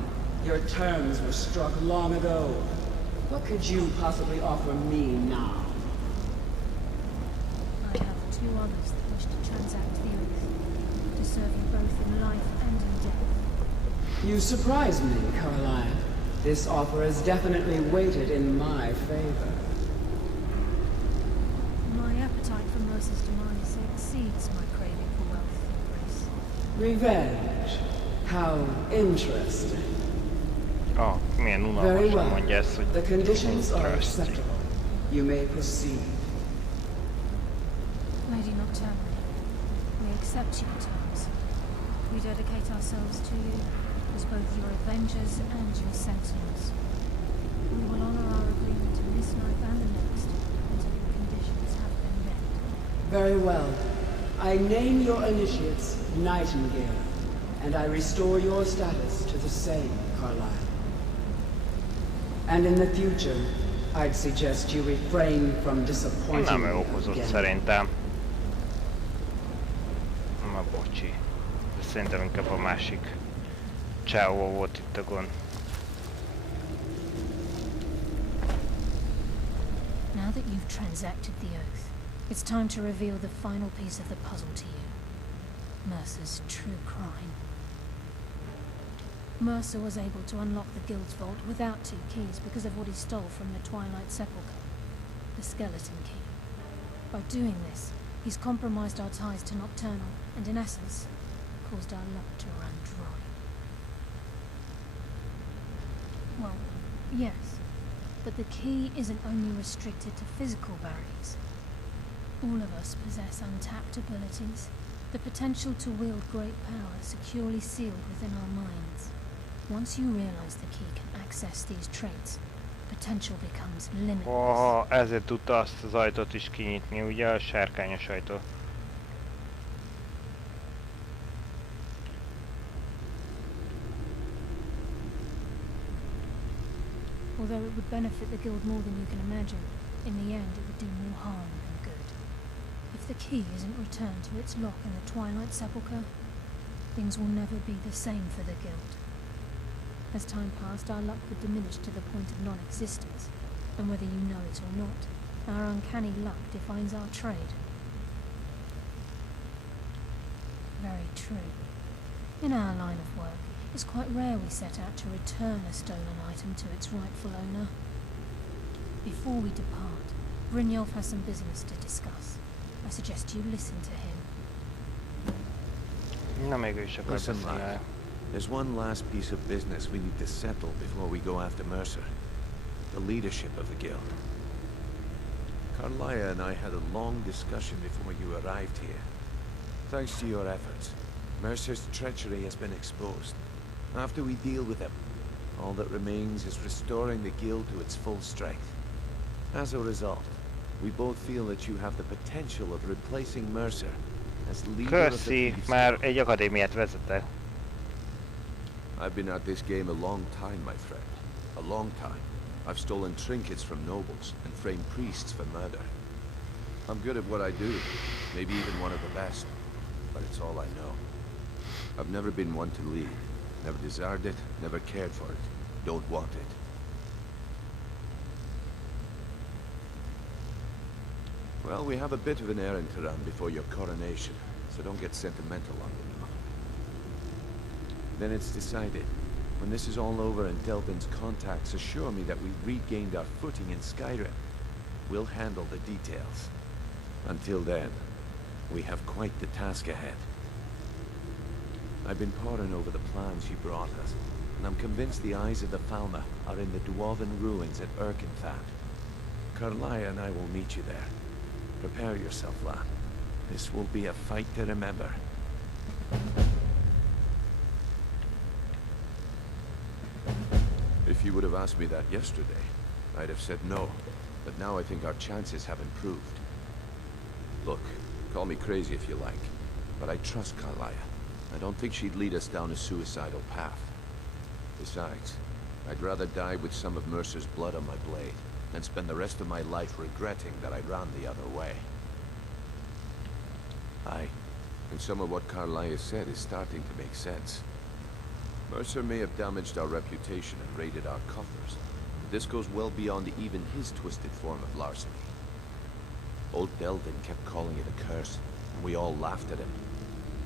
Your terms were struck long ago. What could you possibly offer me now? I have two others that wish to transact the oath, to serve you both in life and in death. You surprise me, Carlia. This offer is definitely weighted in my favor. My appetite for Mercer's demise exceeds my craving for wealth and grace. Revenge. How interesting. Oh, milyen Very unalmasan well. mondja ezt, hogy The conditions are interesting. acceptable. You may proceed. Lady Nocturnal, we accept your terms. We dedicate ourselves to you as both your avengers and your sentinels. We will honor our agreement in this life and the next until your conditions have been met. Very well. I name your initiates Nightingale, and I restore your status to the same, Carlisle. And in the future, I'd suggest you refrain from disappointing Nem ő me okozott again. szerintem. Na bocsi. De szerintem inkább a másik csávó volt itt a gond. Now that you've transacted the oath, it's time to reveal the final piece of the puzzle to you. Mercer's true crime. Mercer was able to unlock the guild's vault without 2 keys because of what he stole from the Twilight Sepulchre, the skeleton key. By doing this, he's compromised our ties to Nocturnal and, in essence, caused our luck to run dry. Well, yes, but the key isn't only restricted to physical barriers. All of us possess untapped abilities, the potential to wield great power securely sealed within our minds. Once you realize the key can access these traits, potential becomes limitless. Oh, ezért tudta azt az ajtót is kinyitni, ugye a sárkányos ajtó. Although it would benefit the guild more than you can imagine, in the end it would do more harm than good. If the key isn't returned to its lock in the Twilight Sepulchre, things will never be the same for the guild. As time passed, our luck would diminish to the point of non-existence, and whether you know it or not, our uncanny luck defines our trade. Very true. In our line of work, it's quite rare we set out to return a stolen item to its rightful owner. Before we depart, Brynjolf has some business to discuss. I suggest you listen to him. Na még ő is akar Listen, beszélni. lad. There's one last piece of business we need to settle before we go after Mercer. The leadership of the guild. Carlia and I had a long discussion before you arrived here. Thanks to your efforts, Mercer's treachery has been exposed. After we deal with him, all that remains is restoring the guild to its full strength. As a result, we both feel that you have the potential of replacing Mercer as leader of the Köszi, Thieves már Guild. egy akadémiát vezetek. I've been at this game a long time, my friend. A long time. I've stolen trinkets from nobles and framed priests for murder. I'm good at what I do, maybe even one of the best, but it's all I know. I've never been one to lead, never desired it, never cared for it. don't want it. Well, we have a bit of an errand to run before your coronation, so don't get sentimental on me now. Then it's decided. When this is all over and Delvin's contacts assure me that we've regained our footing in Skyrim, we'll handle the details. Until then, we have quite the task ahead. I've been poring over the plans you brought us, and I'm convinced the eyes of the Falmer are in the Dwarven ruins at Erkenthad. Carlia and I will meet you there. Prepare yourself, lad. This will be a fight to remember. If you would have asked me that yesterday, I'd have said no. But now I think our chances have improved. Look, call me crazy if you like, but I trust Carlia. I don't think she'd lead us down a suicidal path. Besides, I'd rather die with some of Mercer's blood on my blade than spend the rest of my life regretting that I ran the other way. Aye, and some of what Carlia said is starting to make sense. Mercer may have damaged our reputation and raided our coffers, but this goes well beyond even his twisted form of larceny. Old Delvin kept calling it a curse, and we all laughed at him.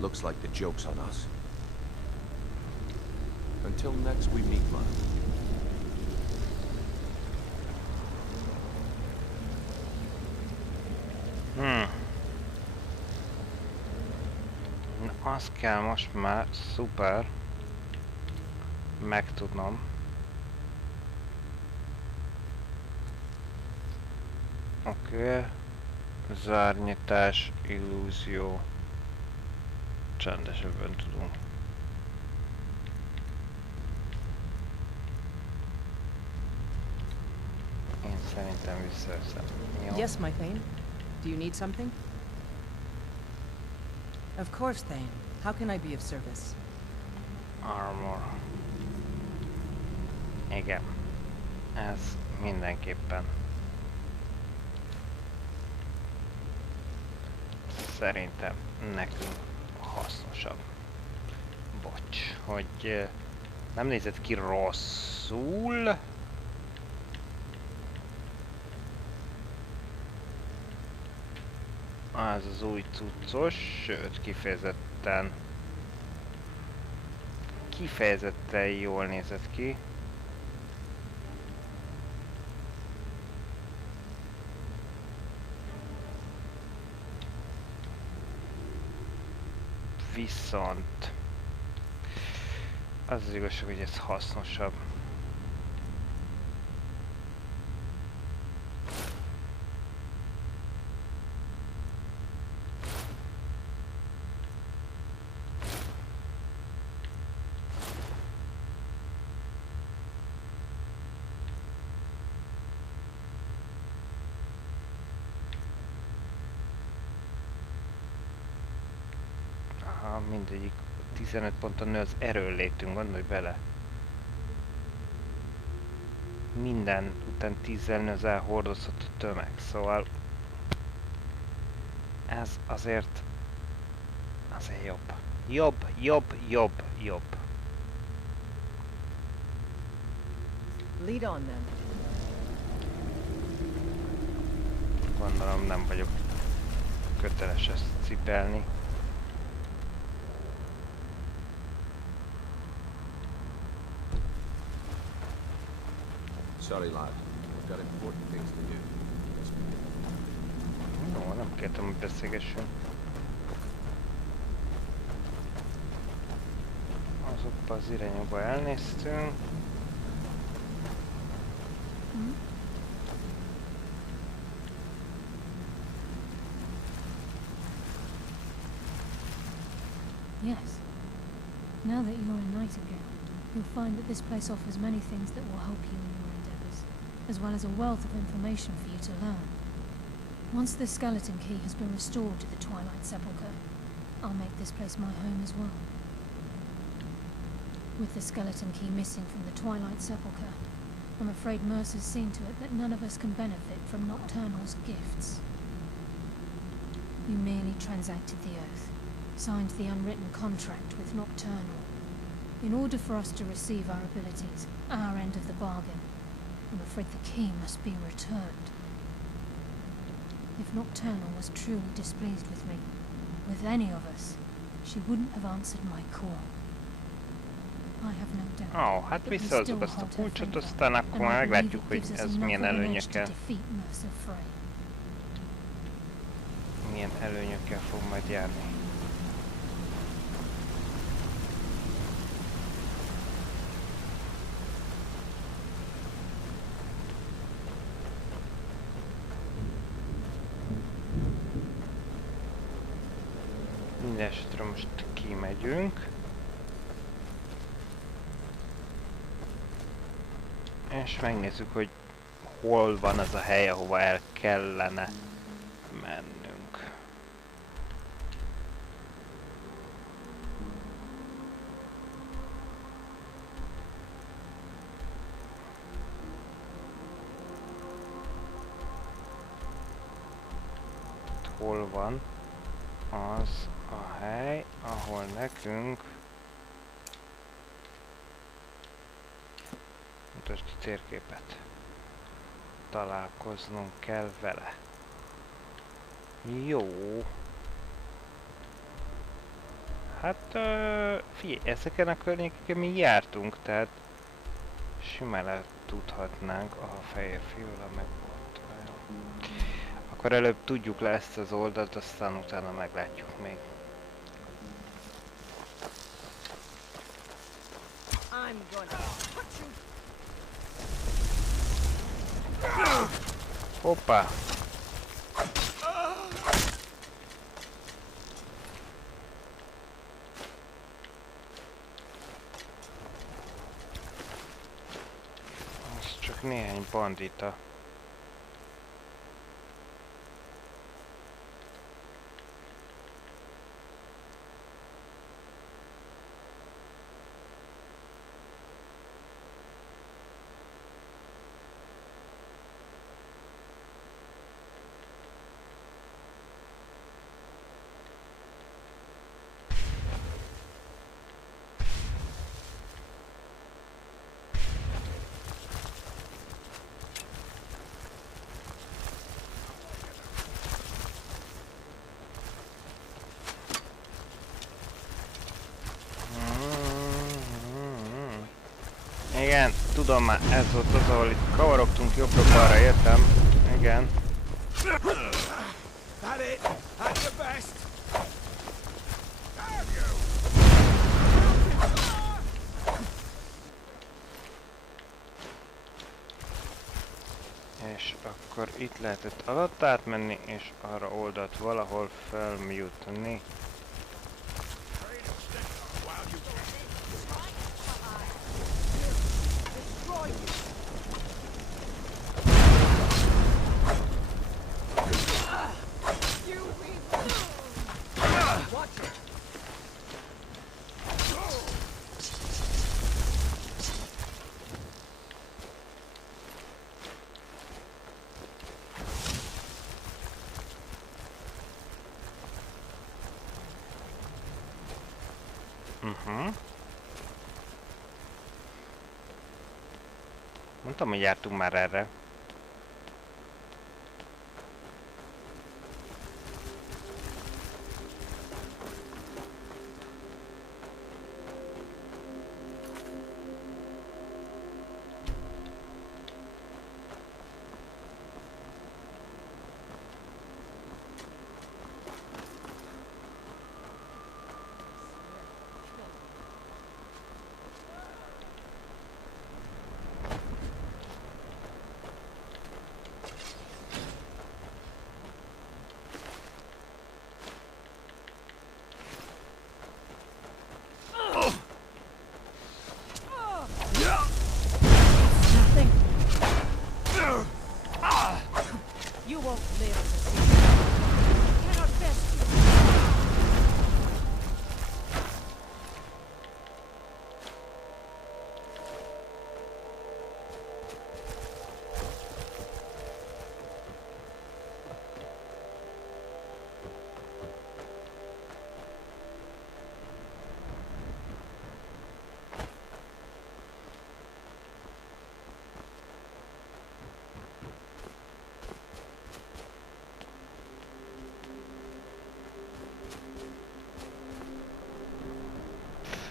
Looks like the joke's on us. Until next we meet, man. Azt kell most már, szuper, megtudnom. Oké. Zárnyitás, illúzió. Csendesebben tudunk. Én szerintem visszaeszem. Jó. Yes, my Thane. Do you need something? Of course, Thane. How can I be of service? Armor. Igen. Ez mindenképpen. Szerintem nekünk hasznosabb. Bocs, hogy nem nézett ki rosszul. Ez az új cuccos, sőt kifejezetten jól nézett ki. Viszont az igazság, hogy ez hasznosabb. Mindegyik 15 ponton nő az erőnlétünk, gondolj bele. Minden után 10-zel nő az elhordozható tömeg, szóval ez azért jobb. Jobb. Lead on then. Gondolom nem vagyok köteles ezt cipelni. Sorry, lad. We've got important things to do. No, nem kértem, hogy beszélgessünk. Azokba az irányokba elnéztünk. Yes. Now that you're a knight again, you'll find that this place offers many things that will help you in your endeavors, as well as a wealth of information for you to learn. Once the skeleton key has been restored to the Twilight Sepulchre, I'll make this place my home as well. With the skeleton key missing from the Twilight Sepulchre, I'm afraid Mercer's seen to it that none of us can benefit from Nocturnal's gifts. You merely transacted the oath, signed the unwritten contract with Nocturnal. In order for us to receive our abilities, our end of the bargain, I'm afraid the key must be returned. If Nocturnal was truly displeased with me, with any of us, she wouldn't have answered my call. I have no doubt. Hát visszahozzuk azt a kulcsot, aztán akkor már meglátjuk, hogy ez milyen előnyökkel... Milyen előnyökkel fog majd járni. Mindenesetre most kimegyünk. És megnézzük, hogy hol van az a hely, ahova el kellene mennünk. Hol van az a hely, ahol nekünk mutasd a térképet. Találkoznunk kell vele. Jó. Hát figyelj, ezeken a környékeken mi jártunk, tehát simán tudhatnánk. A fehér fiúla meg volt. Akkor előbb tudjuk le ezt az oldalt, aztán utána meglátjuk még. Hoppá! Ez csak néhány bandita. Igen, tudom már, ez volt az, ahol itt kavarogtunk jobbra-balra, értem. Igen. És akkor itt lehetett alatt átmenni, és arra oldalt valahol felmutni. Mondtam, hogy jártunk már erre.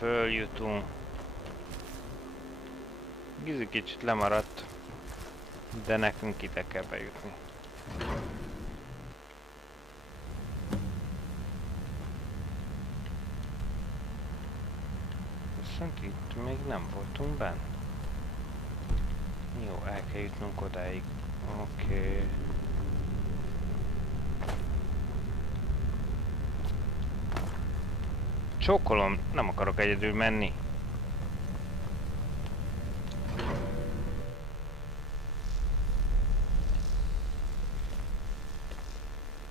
följutunk. Gizi kicsit lemaradt, de nekünk ide kell bejutni. Viszont itt még nem voltunk benn. Jó, el kell jutnunk odáig. Oké. Csókolom, nem akarok egyedül menni.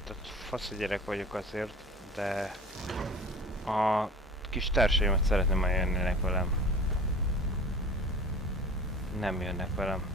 Tehát fasz a gyerek vagyok azért, de a kis társaimat szeretném, ha jönnének velem. Nem jönnek velem.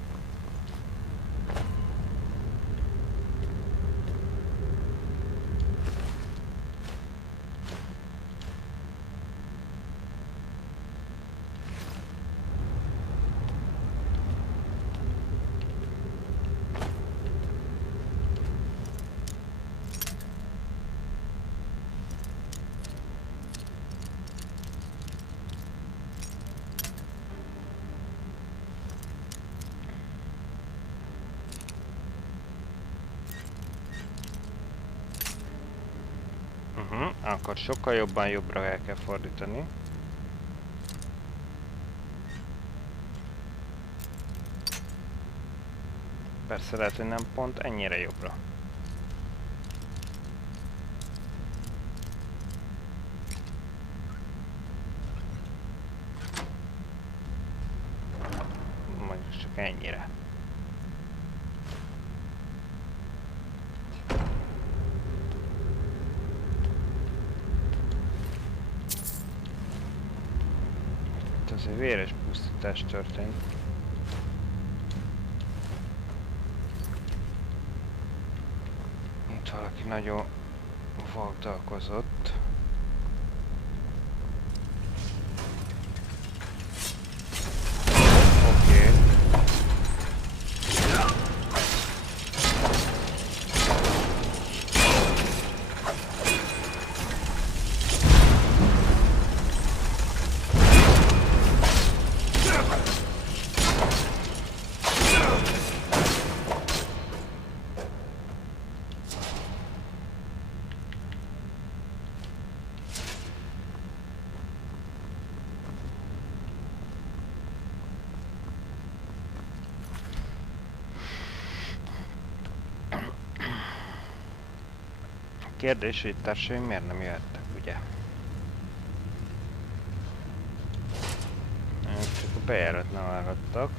Akkor sokkal jobban jobbra el kell fordítani. Persze lehet, hogy nem pont ennyire jobbra. Mondjuk csak ennyire. Azért véres pusztítás történt. Itt valaki nagyon vagdalkozott. Oké. Kérdés, hogy társaim miért nem jöttek, ugye? Csak a bejárat nem állhattak.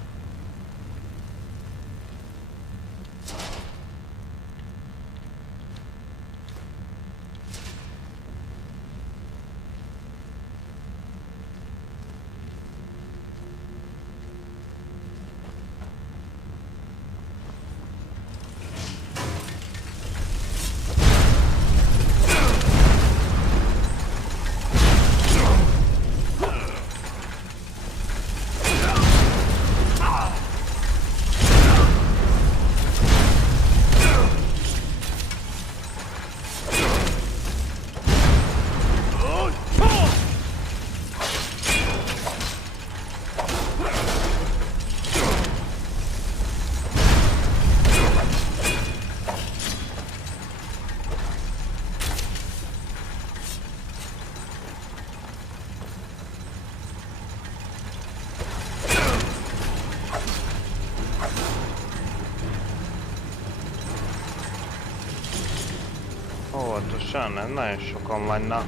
Óvatosan, nagyon sokan vannak.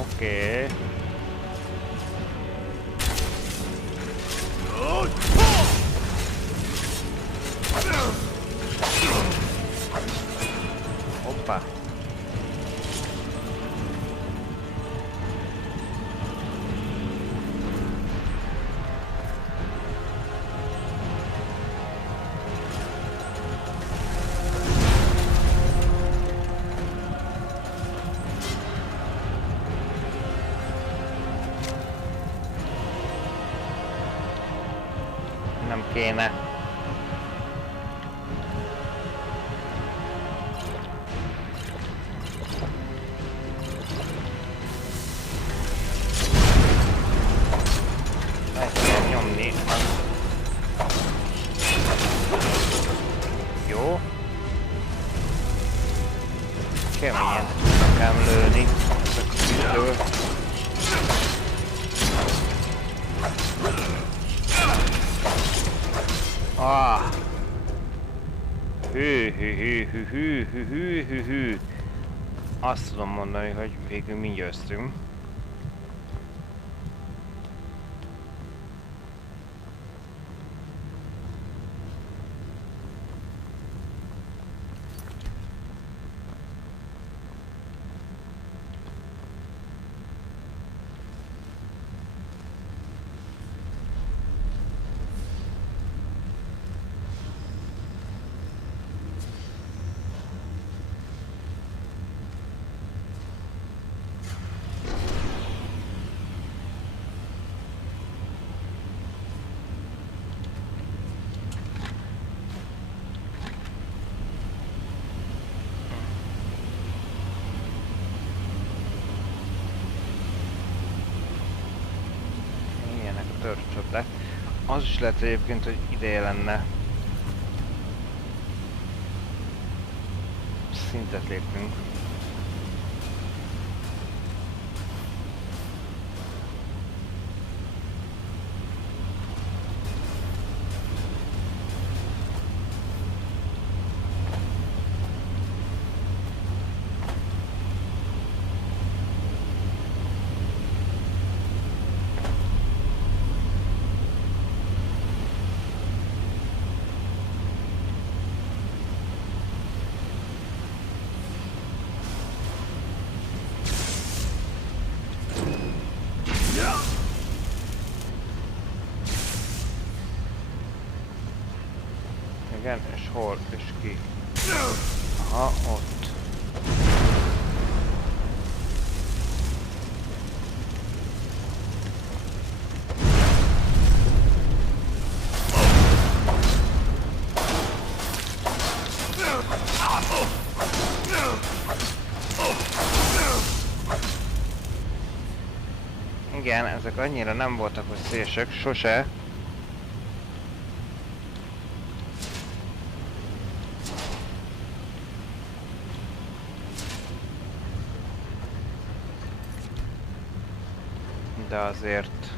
Oké. Hoppá. kéne. Meg kell nyomni. Jó. Keményen kell lőni. Ezek a mitől. Ah! Hű. Azt tudom mondani, hogy végül mi győztünk. Törcsöpnek. Az is lehet egyébként, hogy ideje lenne szintet lépnünk. Igen, és hol, és ki? Aha, ott. Igen, ezek annyira nem voltak veszélyesek, sose. De azért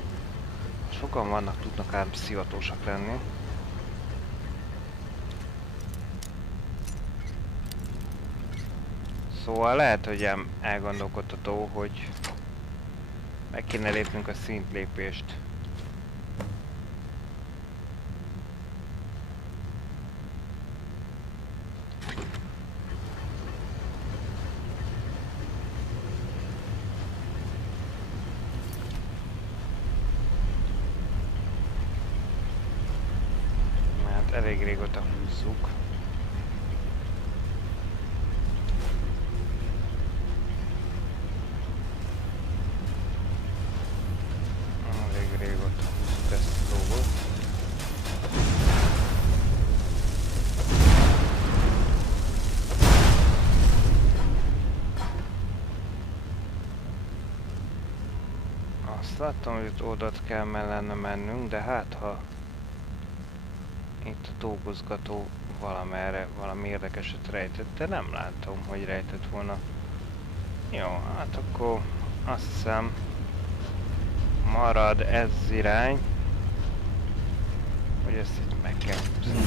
sokan vannak, tudnak ám szivatósak lenni. Szóval lehet, hogy elgondolkodható, hogy meg kéne lépnünk a szintlépést. Elég régóta húzzuk. Elég régóta húzzuk ezt a dolgot. Azt láttam, hogy itt oldalt kell mellene mennünk, de hát ha itt a dolgozgató valamerre valami érdekeset rejtett, de nem látom, hogy rejtett volna. Jó, hát akkor azt hiszem marad ez irány, hogy ezt itt meg kell húzni.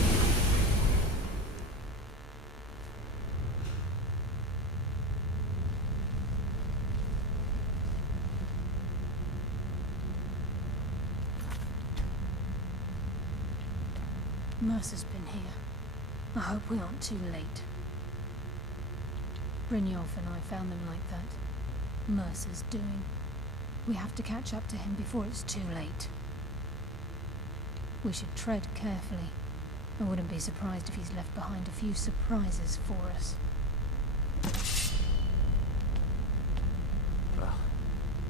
Mercer's been here. I hope we aren't too late. Brynjolf and I found them like that. Mercer's doing. We have to catch up to him before it's too late. We should tread carefully. I wouldn't be surprised if he's left behind a few surprises for us. Well,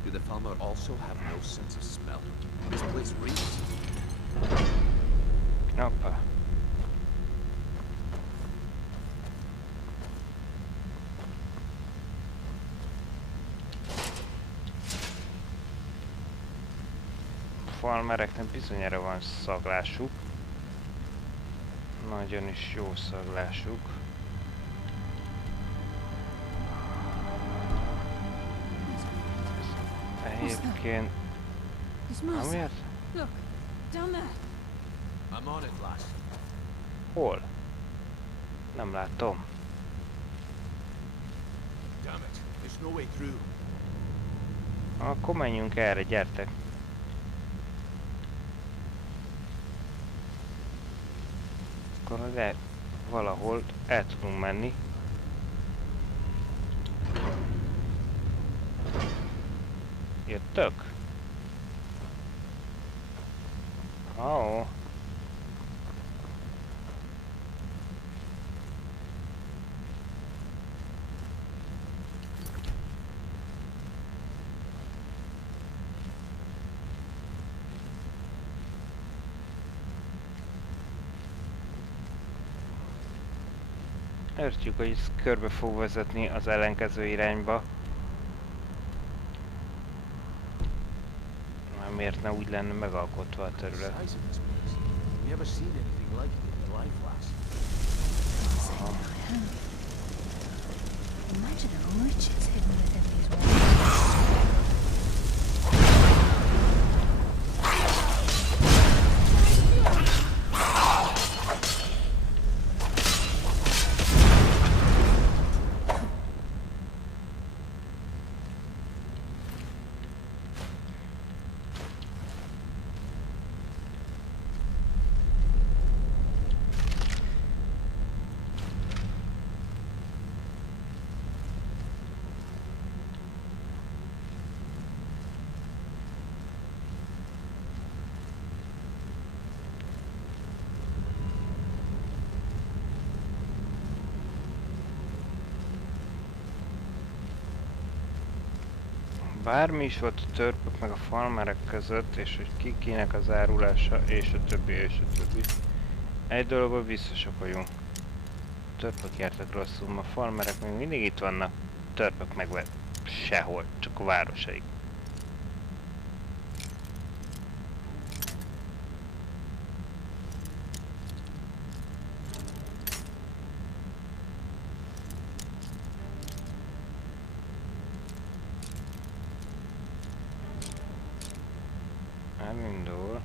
do the farmer also have no sense of smell? This place reeks. Hoppa. Farmereknek bizonyára van szaglásuk. Nagyon is jó szaglásuk. Egyébként... Amiért? Look, down there. I'm on it, lass. Hol? Nem látom. Damn it, there's no way through. Akkor menjünk erre, gyertek. Akkor meg valahol el tudunk menni. Jöttök? Ó. Értjük, hogy ez körbe fog vezetni az ellenkező irányba. Már miért ne úgy lenne megalkotva a terület? Imagine how much it's hidden within these walls. Bármi is volt a törpök meg a farmerek között, és hogy ki kinek az árulása, és a többi, és a többi. Egy dologban biztosak vagyunk. Törpök jártak rosszul, a farmerek még mindig itt vannak, törpök meg sehol, csak a városaik. Elindul.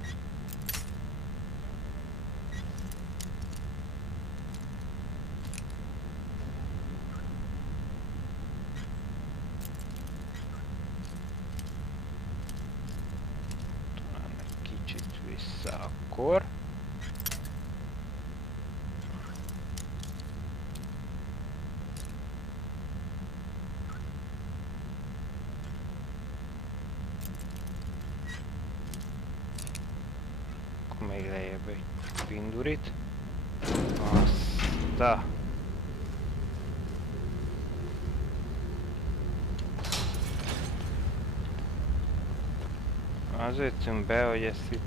Talán egy kicsit vissza akkor. Még lejjebb egy pindurit. Azta. Az jöttünk be, hogy ezt itt...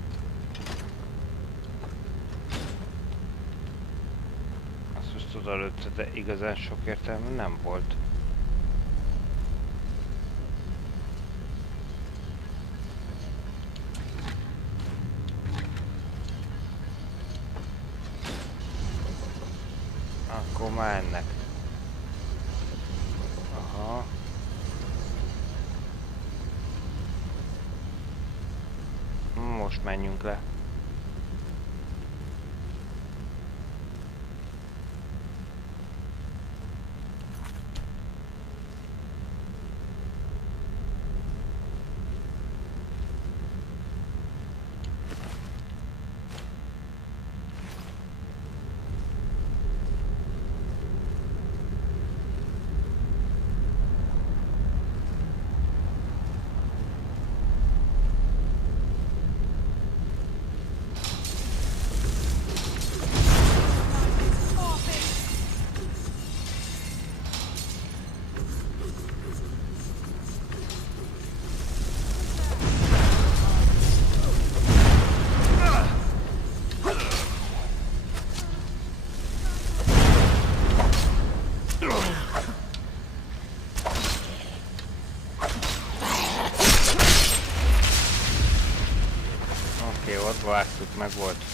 Azt most odalőtte, de igazán sok értelme nem volt. Akkor már ennek. Aha. Most menjünk le. Orba vágtuk, meg volt.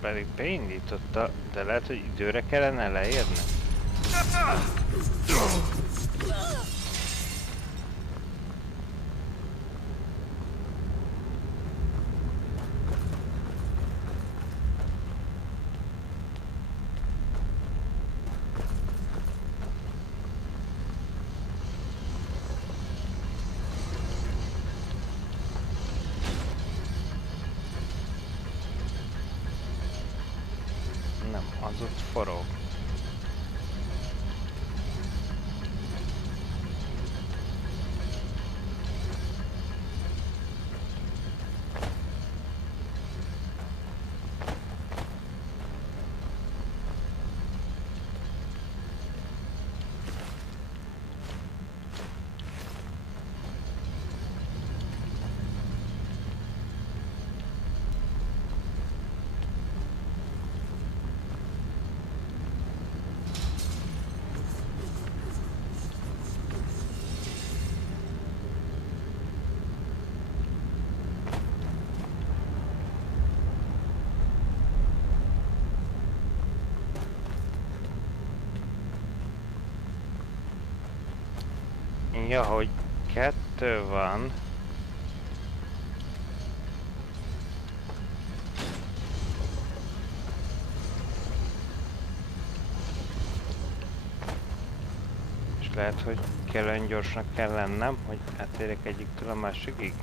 Pedig beindította, de lehet, hogy időre kellene leérni. Az ott forog. Ja, hogy 2 van. És lehet, hogy kellően gyorsnak kell lennem, hogy átérjek egyiktől a másikig.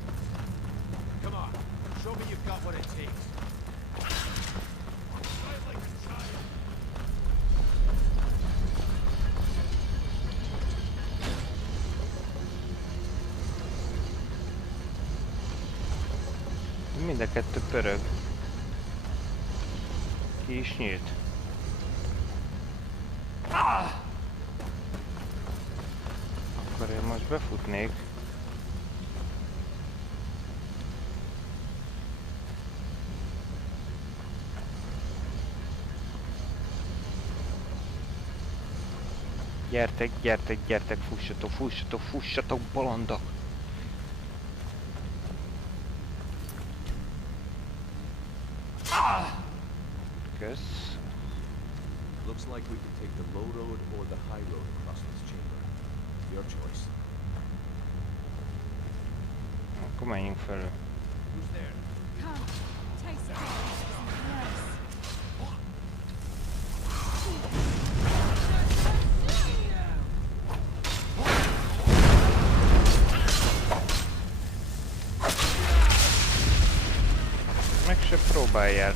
Mind a kettő pörög. Ki is nyílt. Akkor én most befutnék. Gyertek, gyertek, gyertek, fussatok, fussatok, fussatok, bolondok! Kösz. Looks like we could take the low road or the high road across this chamber. Your choice. Akkor menjünk felül. Who's there? Come, taste it. Meg se próbáljál.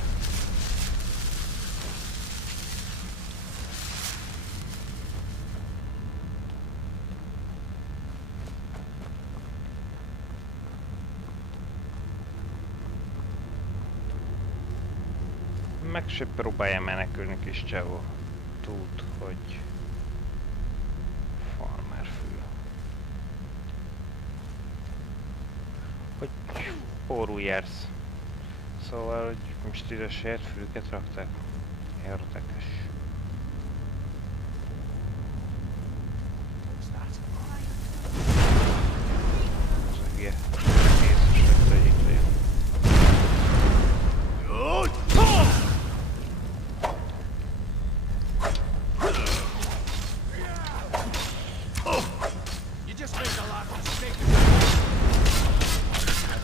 Meg se próbálja menekülni, kis csávó. Tud, hogy farmer fül. Hogy forrul jársz. Szóval, hogy most ide saját fülüket rakták. Érdekes. Az a hülye részes lett, hogy itt vagyok. You just made a lot of mistakes.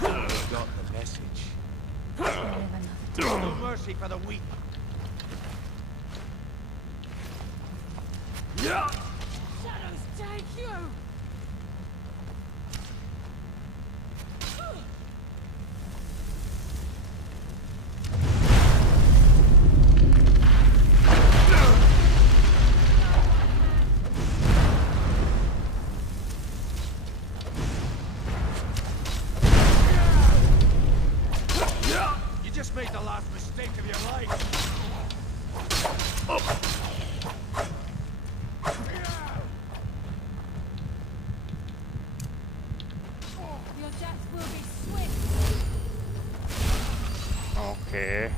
I got the message. No mercy for the weak. Shadows take you! You just made the last mistake of your life. Your death will be swift! Oké.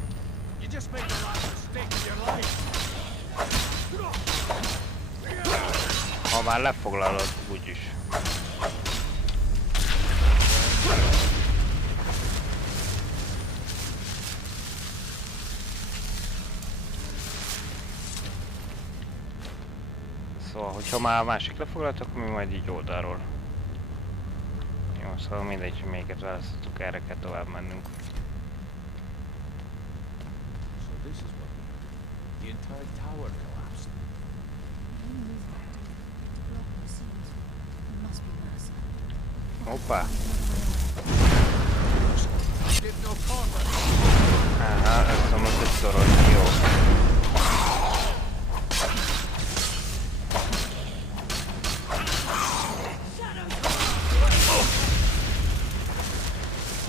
You just made the last mistake of your life. Ha már lefoglalod, úgyis. Szóval, hogyha már a másik lefoglalt, akkor mi majd így oldalról. Jó, szóval mindegy, hogy melyiket választottuk, erre kell tovább mennünk. So this is what the entire tower collapsed. Hoppá! Give no corner. Aha, ez a most egy torony, jó.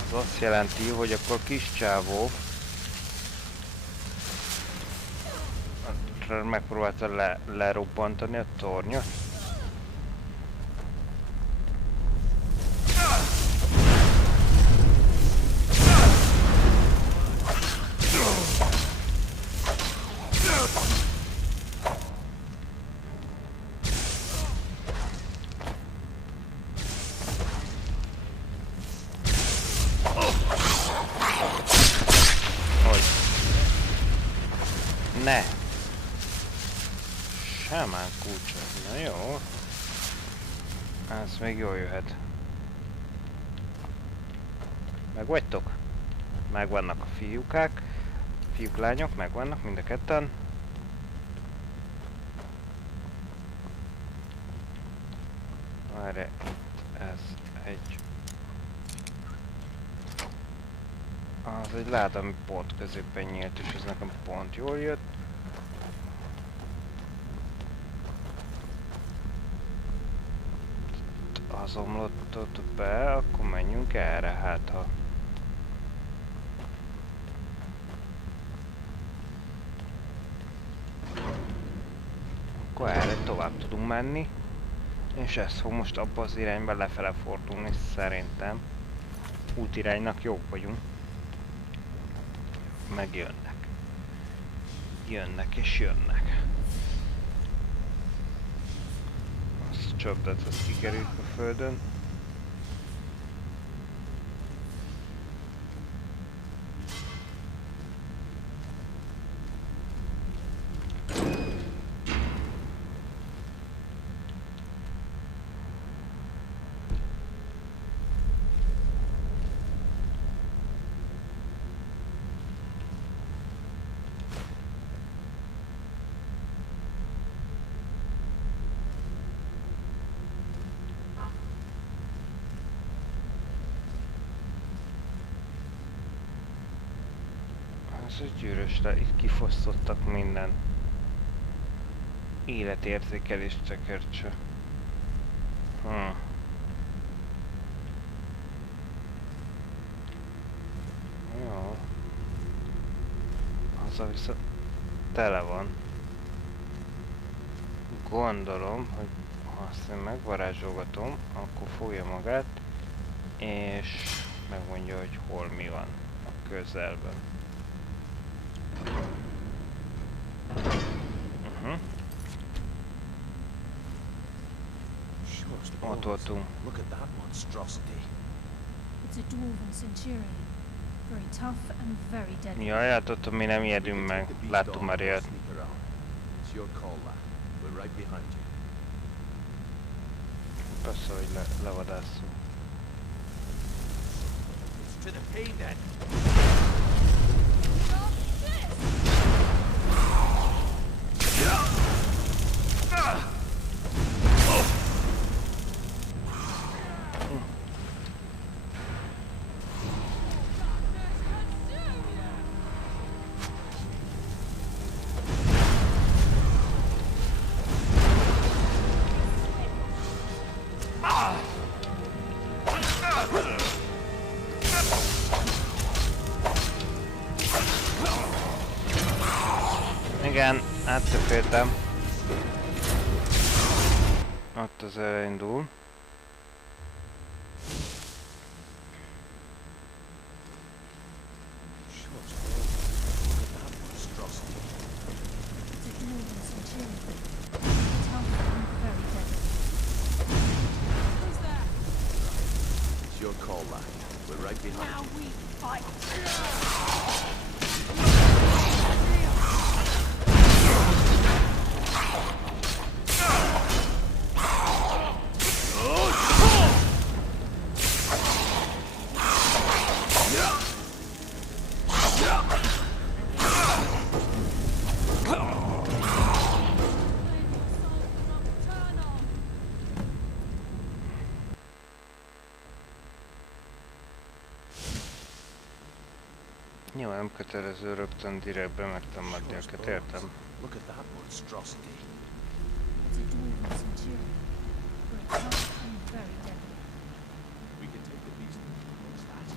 Az azt jelenti, hogy akkor kis csávó megpróbálta lerobbantani a tornyot. Ne! Sámán kulcsa. Na jó. Ez még jól jöhet. Megvagytok? Megvannak a fiúkák. Fiúk, lányok, megvannak mind a ketten. Várj, ez egy... Az egy láda, ami pont középen nyílt, és ez nekem pont jól jött. Az omlottot be, akkor menjünk erre, hát ha... Akkor erre tovább tudunk menni. És ez fog most abba az irányba lefele fordulni, szerintem. Útiránynak jók vagyunk. Megjönnek. Jönnek és jönnek. Azt a csapdát, azt kikerüljük a földön. Ez egy gyűrös, de itt kifosztottak minden életérzékelés tekercső. Jó. Azzal viszont tele van. Gondolom, hogy ha azt én megvarázsolgatom, akkor fogja magát, és megmondja, hogy hol mi van a közelben. Ott voltunk. Look at that monstrosity. It's a dwarven centurion. Very tough and very deadly. Jaj, hát ott mi nem ijedünk meg. Take the beast Láttunk on már and ilyet. sneak around. It's your call, lad. We're right behind you. Persze, hogy levadásszunk. It's to the pain then. Igen, áttökéltem. Ott az elindul. It's your call, lad. We're right behind you. Jó, nem kötelező rögtön direktbe megtámadni őket, értem. Look at that monstrosity. It's a dwarven centurion. Very tough and very deadly. We can take the beast. What's that?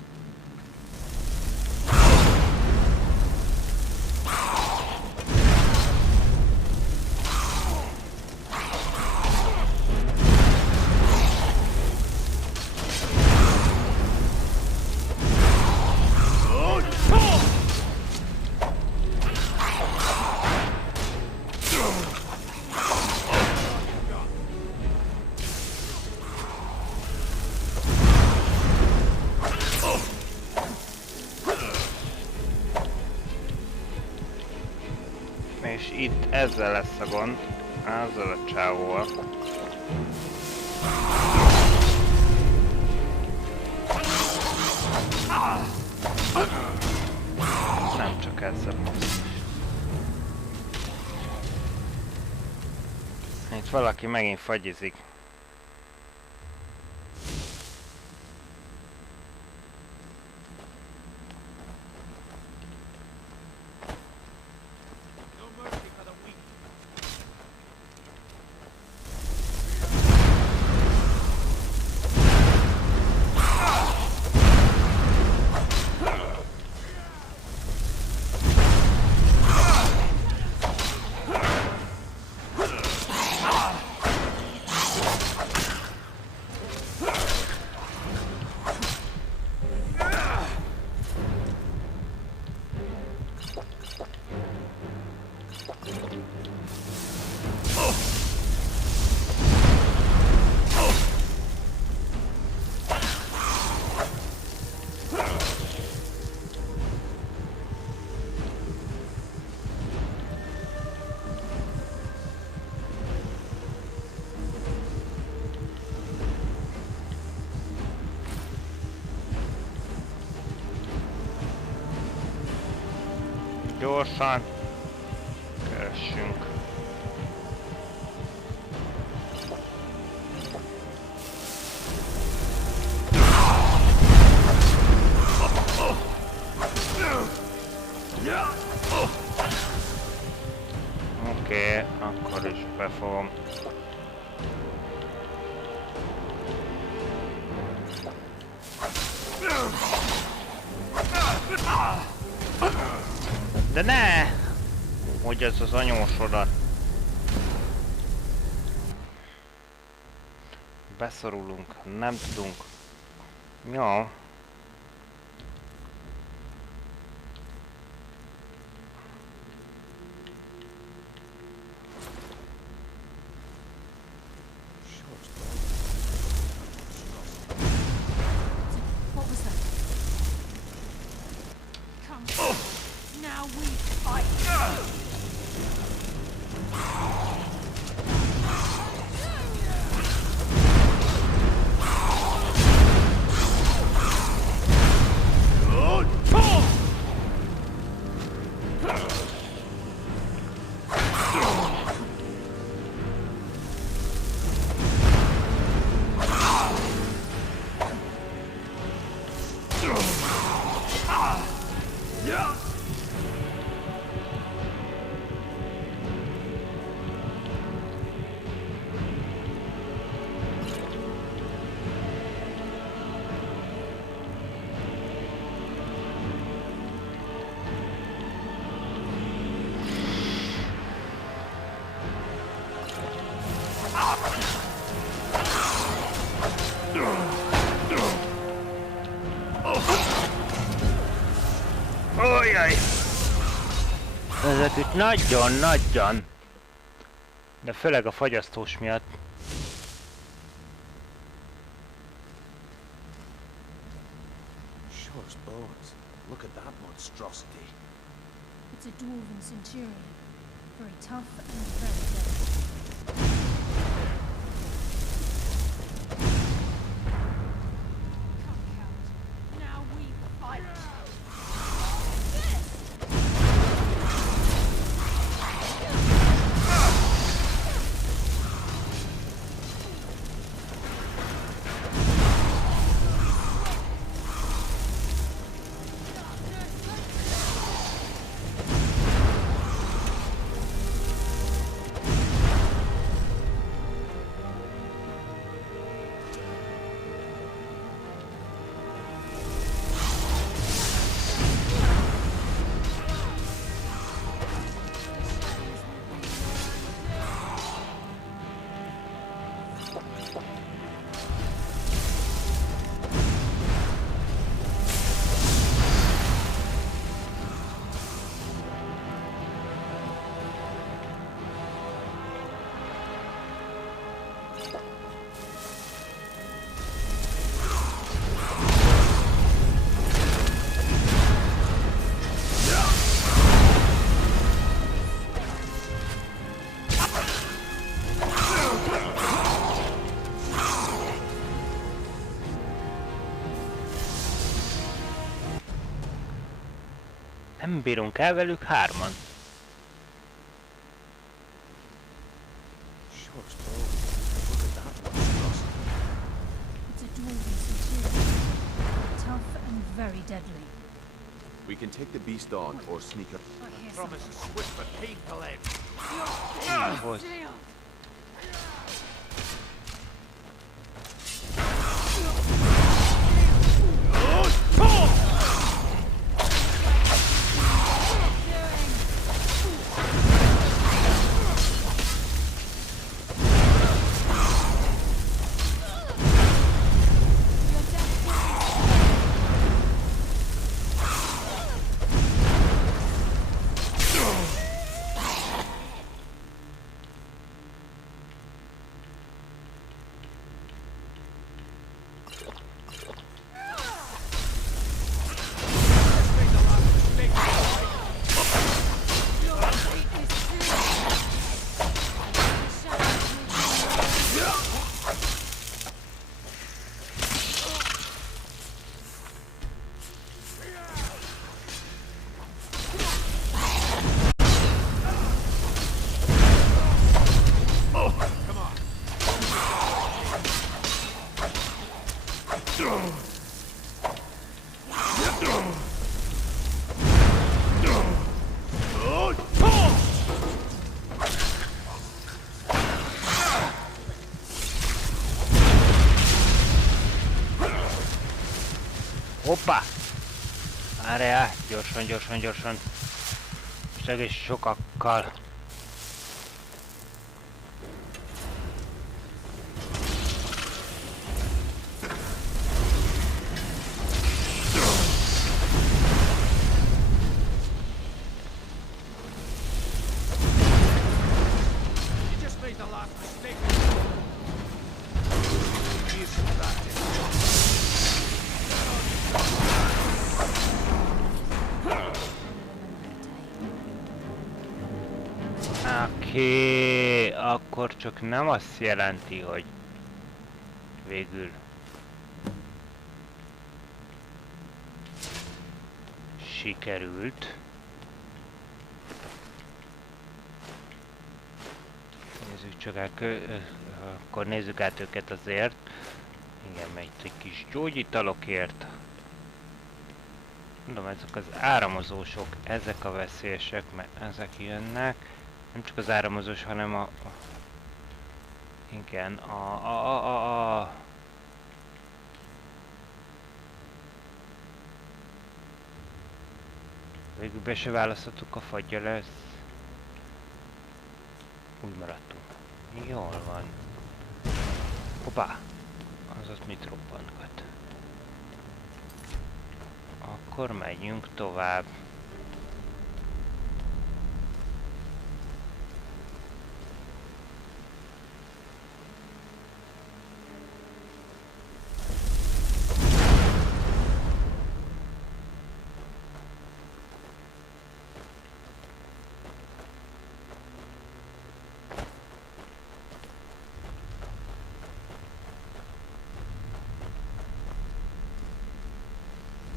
És itt ezzel lesz a gond, ezzel a csávóval. Nem csak ezzel most. Itt valaki megint fagyizik. Gyorsan keressünk. Oké, akkor is befogom. De ne! Hogy ez az anyósodat? Beszorulunk, nem tudunk. Jó. Now we fight. Ojjaj! Ez itt nagyon. De főleg a fagyasztós miatt. Sure as bones. Look at that monstrosity. It's a dwarven centurion. Very tough and very deadly. Now we fight. Nem bírunk el velük hárman. Sure as bones. Look at that monstrosity. It's a dwarven centurion. Tough and very deadly. We can take the beast on or sneak up. I hear Promise a swift but painful end. Volt. Hoppá! Várjál! Gyorsan. És egész sokakkal. Oké, akkor csak nem azt jelenti, hogy végül sikerült. Nézzük csak át, akkor nézzük át őket azért. Igen, megy egy kis gyógyitalokért. Mondom, ezek az áramozósok, ezek a veszélyesek, mert ezek jönnek. Nem csak az áramozós, hanem igen, végül be se választottuk a fagyja lesz. Úgy maradtunk. Jól van. Hoppá! Az ott mit robbantgat? Akkor menjünk tovább.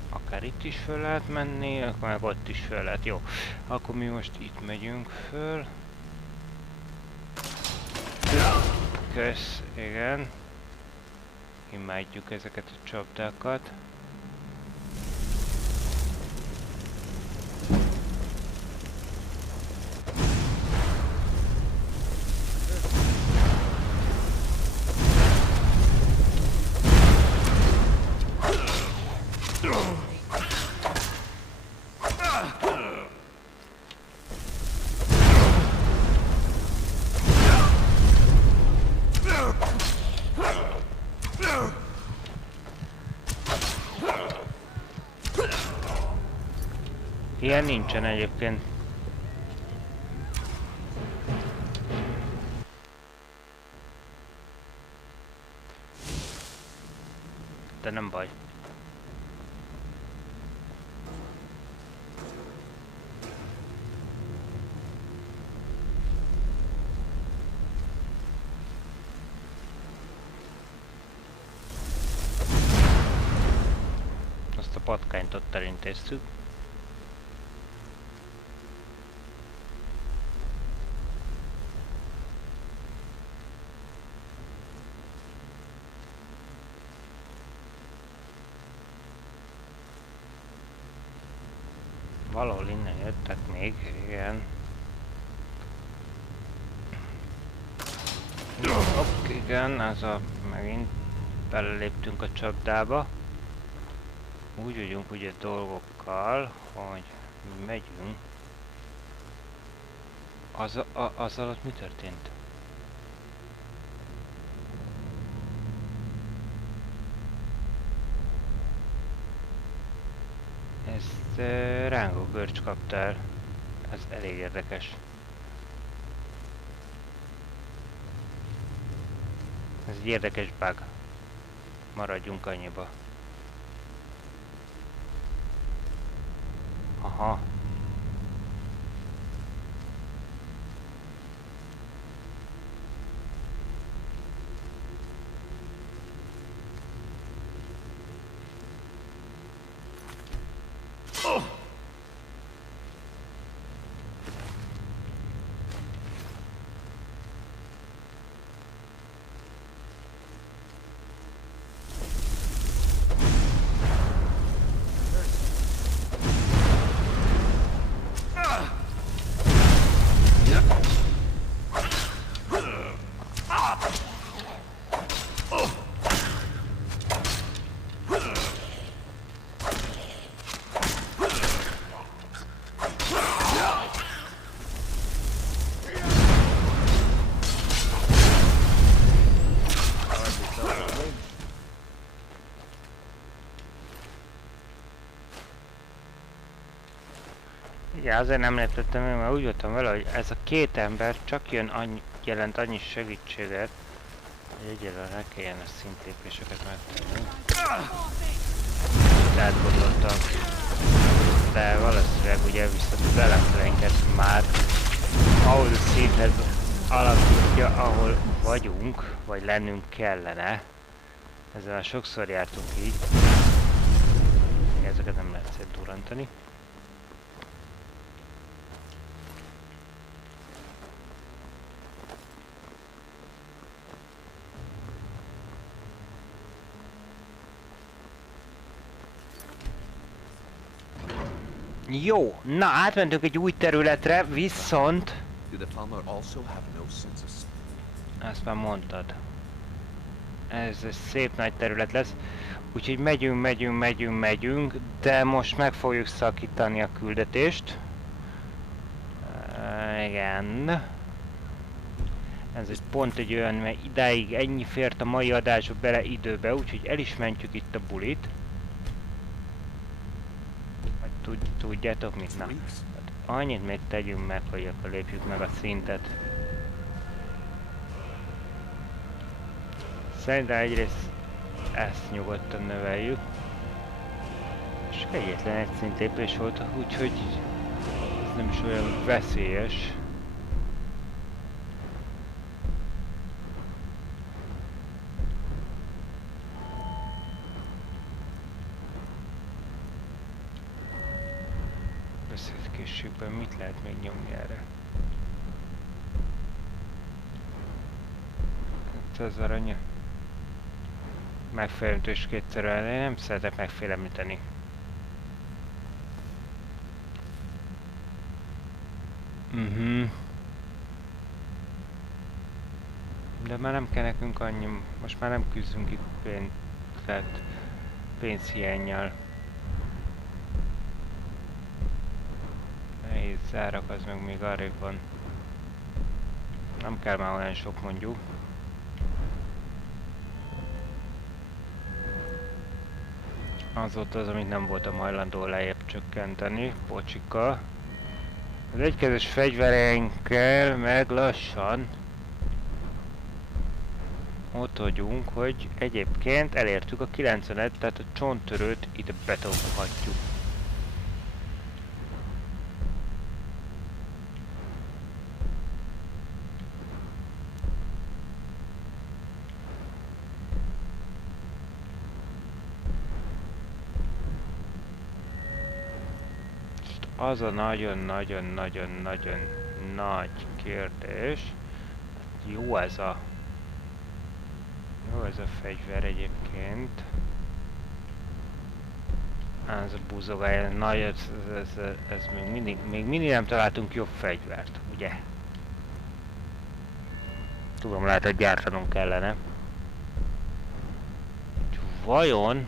Akár itt is föl lehet menni, akkor meg ott is föl lehet. Jó, akkor mi most itt megyünk föl. Kösz, igen. Imádjuk ezeket a csapdákat. Ilyen nincsen egyébként. De nem baj. Azt a patkányt ott elintéztük. Valahol innen jöttek még, igen. Hopp, igen, megint beleléptünk a csapdába. Úgy vagyunk ugye dolgokkal, hogy megyünk. Azzal ott mi történt? Ezt rángó görcs kaptál. Ez elég érdekes. Ez egy érdekes bug. Maradjunk annyiba. Aha. Ja, azért nem léptettem meg, mert úgy voltam vele, hogy ez a két ember csak jelent annyi segítséget, hogy egyelőre ne kelljen a szintlépéseket megtenni. Tehát gondoltam. De valószínűleg ugye viszont beleplenket már ahhoz a szinthez alakítja, ahol vagyunk, vagy lennünk kellene. Ezzel már sokszor jártunk így. Ezeket nem lehet szétdurrantani. Jó, na átmentünk egy új területre, viszont... Ezt már mondtad. Ez egy szép nagy terület lesz. Úgyhogy megyünk, de most meg fogjuk szakítani a küldetést. Igen. Ez egy pont egy olyan, mert idáig ennyi fért a mai adásba bele időbe, úgyhogy el is mentjük itt a bulit. Tudjátok mit? Na, hát annyit még tegyünk meg, hogy akkor lépjük meg a szintet. Szerintem egyrészt ezt nyugodtan növeljük. És egyetlen egy szintlépés volt, úgyhogy ez nem is olyan veszélyes. Beszédkészségben mit lehet még nyomni erre? Ez aranya. Megfélemlítés kétszer elni, én nem szeretek megfélemlíteni. De már nem kell nekünk annyi, most már nem küzdünk itt pénzhiánnyal. Nehéz zárak, az meg még arrébb van. Nem kell már olyan sok mondjuk. Az volt az, amit nem voltam hajlandó lejjebb csökkenteni, pocsika. Az egykezes fegyvereinkkel meg lassan ott vagyunk, hogy egyébként elértük a 90-et, tehát a csonttörőt ide betolhatjuk. Az a nagyon nagy kérdés. Jó ez a fegyver egyébként. Ez a búzogály, nagy, ez még mindig nem találtunk jobb fegyvert, ugye? Tudom, lehet, hogy gyártanunk kellene. Vajon?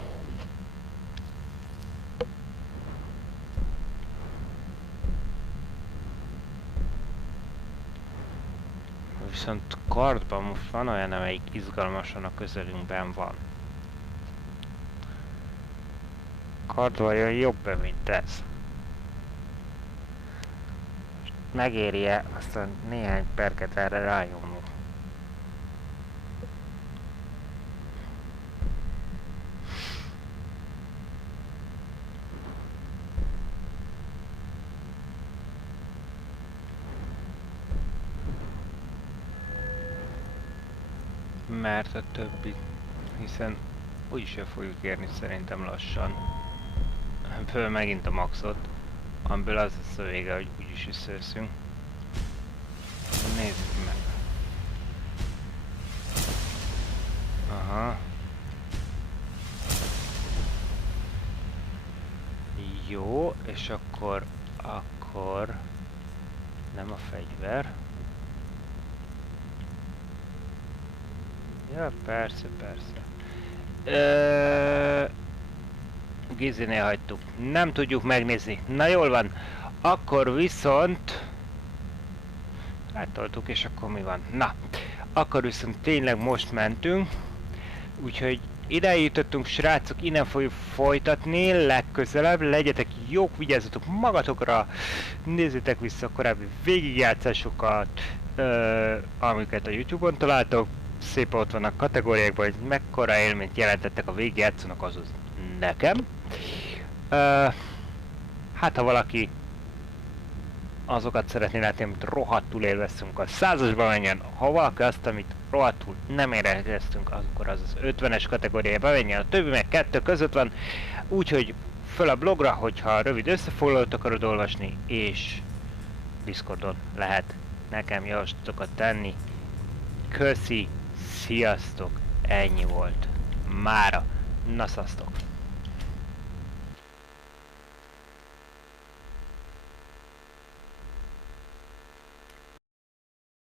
Viszont kardban most van olyan, amelyik izgalmasan a közelünkben van. Kard vajon jobb-e, mint ez? Megéri-e aztán néhány perket erre rájomnunk? Mert a többi, hiszen úgyis el fogjuk érni szerintem lassan. Föl megint a maxot, amiből az lesz a vége, hogy úgyis összeveszünk. Nézzük meg. Aha. Jó, és akkor nem a fegyver. Ja, persze. Gizinél hagytuk. Nem tudjuk megnézni. Na jól van. Akkor viszont... Átoltuk, és akkor mi van? Na. Akkor viszont tényleg most mentünk. Úgyhogy ide jutottunk, srácok. Innen fogjuk folytatni. Legközelebb. Legyetek jók, vigyázzatok magatokra. Nézzétek vissza a korábbi végigjátszásokat, amiket a YouTube-on találtok. Szépen ott vannak kategóriákban, hogy mekkora élményt jelentettek a végigjátszónak, azaz nekem. Hát ha valaki azokat szeretné látni, amit rohadtul élveztünk a 100-asba menjen. Ha valaki azt, amit rohadtul nem éreztünk, akkor az 50-es kategóriába menjen, a többi meg 2 között van. Úgyhogy föl a blogra, hogyha rövid összefoglalót akarod olvasni, és Discordon lehet nekem javaslatokat tenni. Köszi, sziasztok, ennyi volt mára. Na szasztok!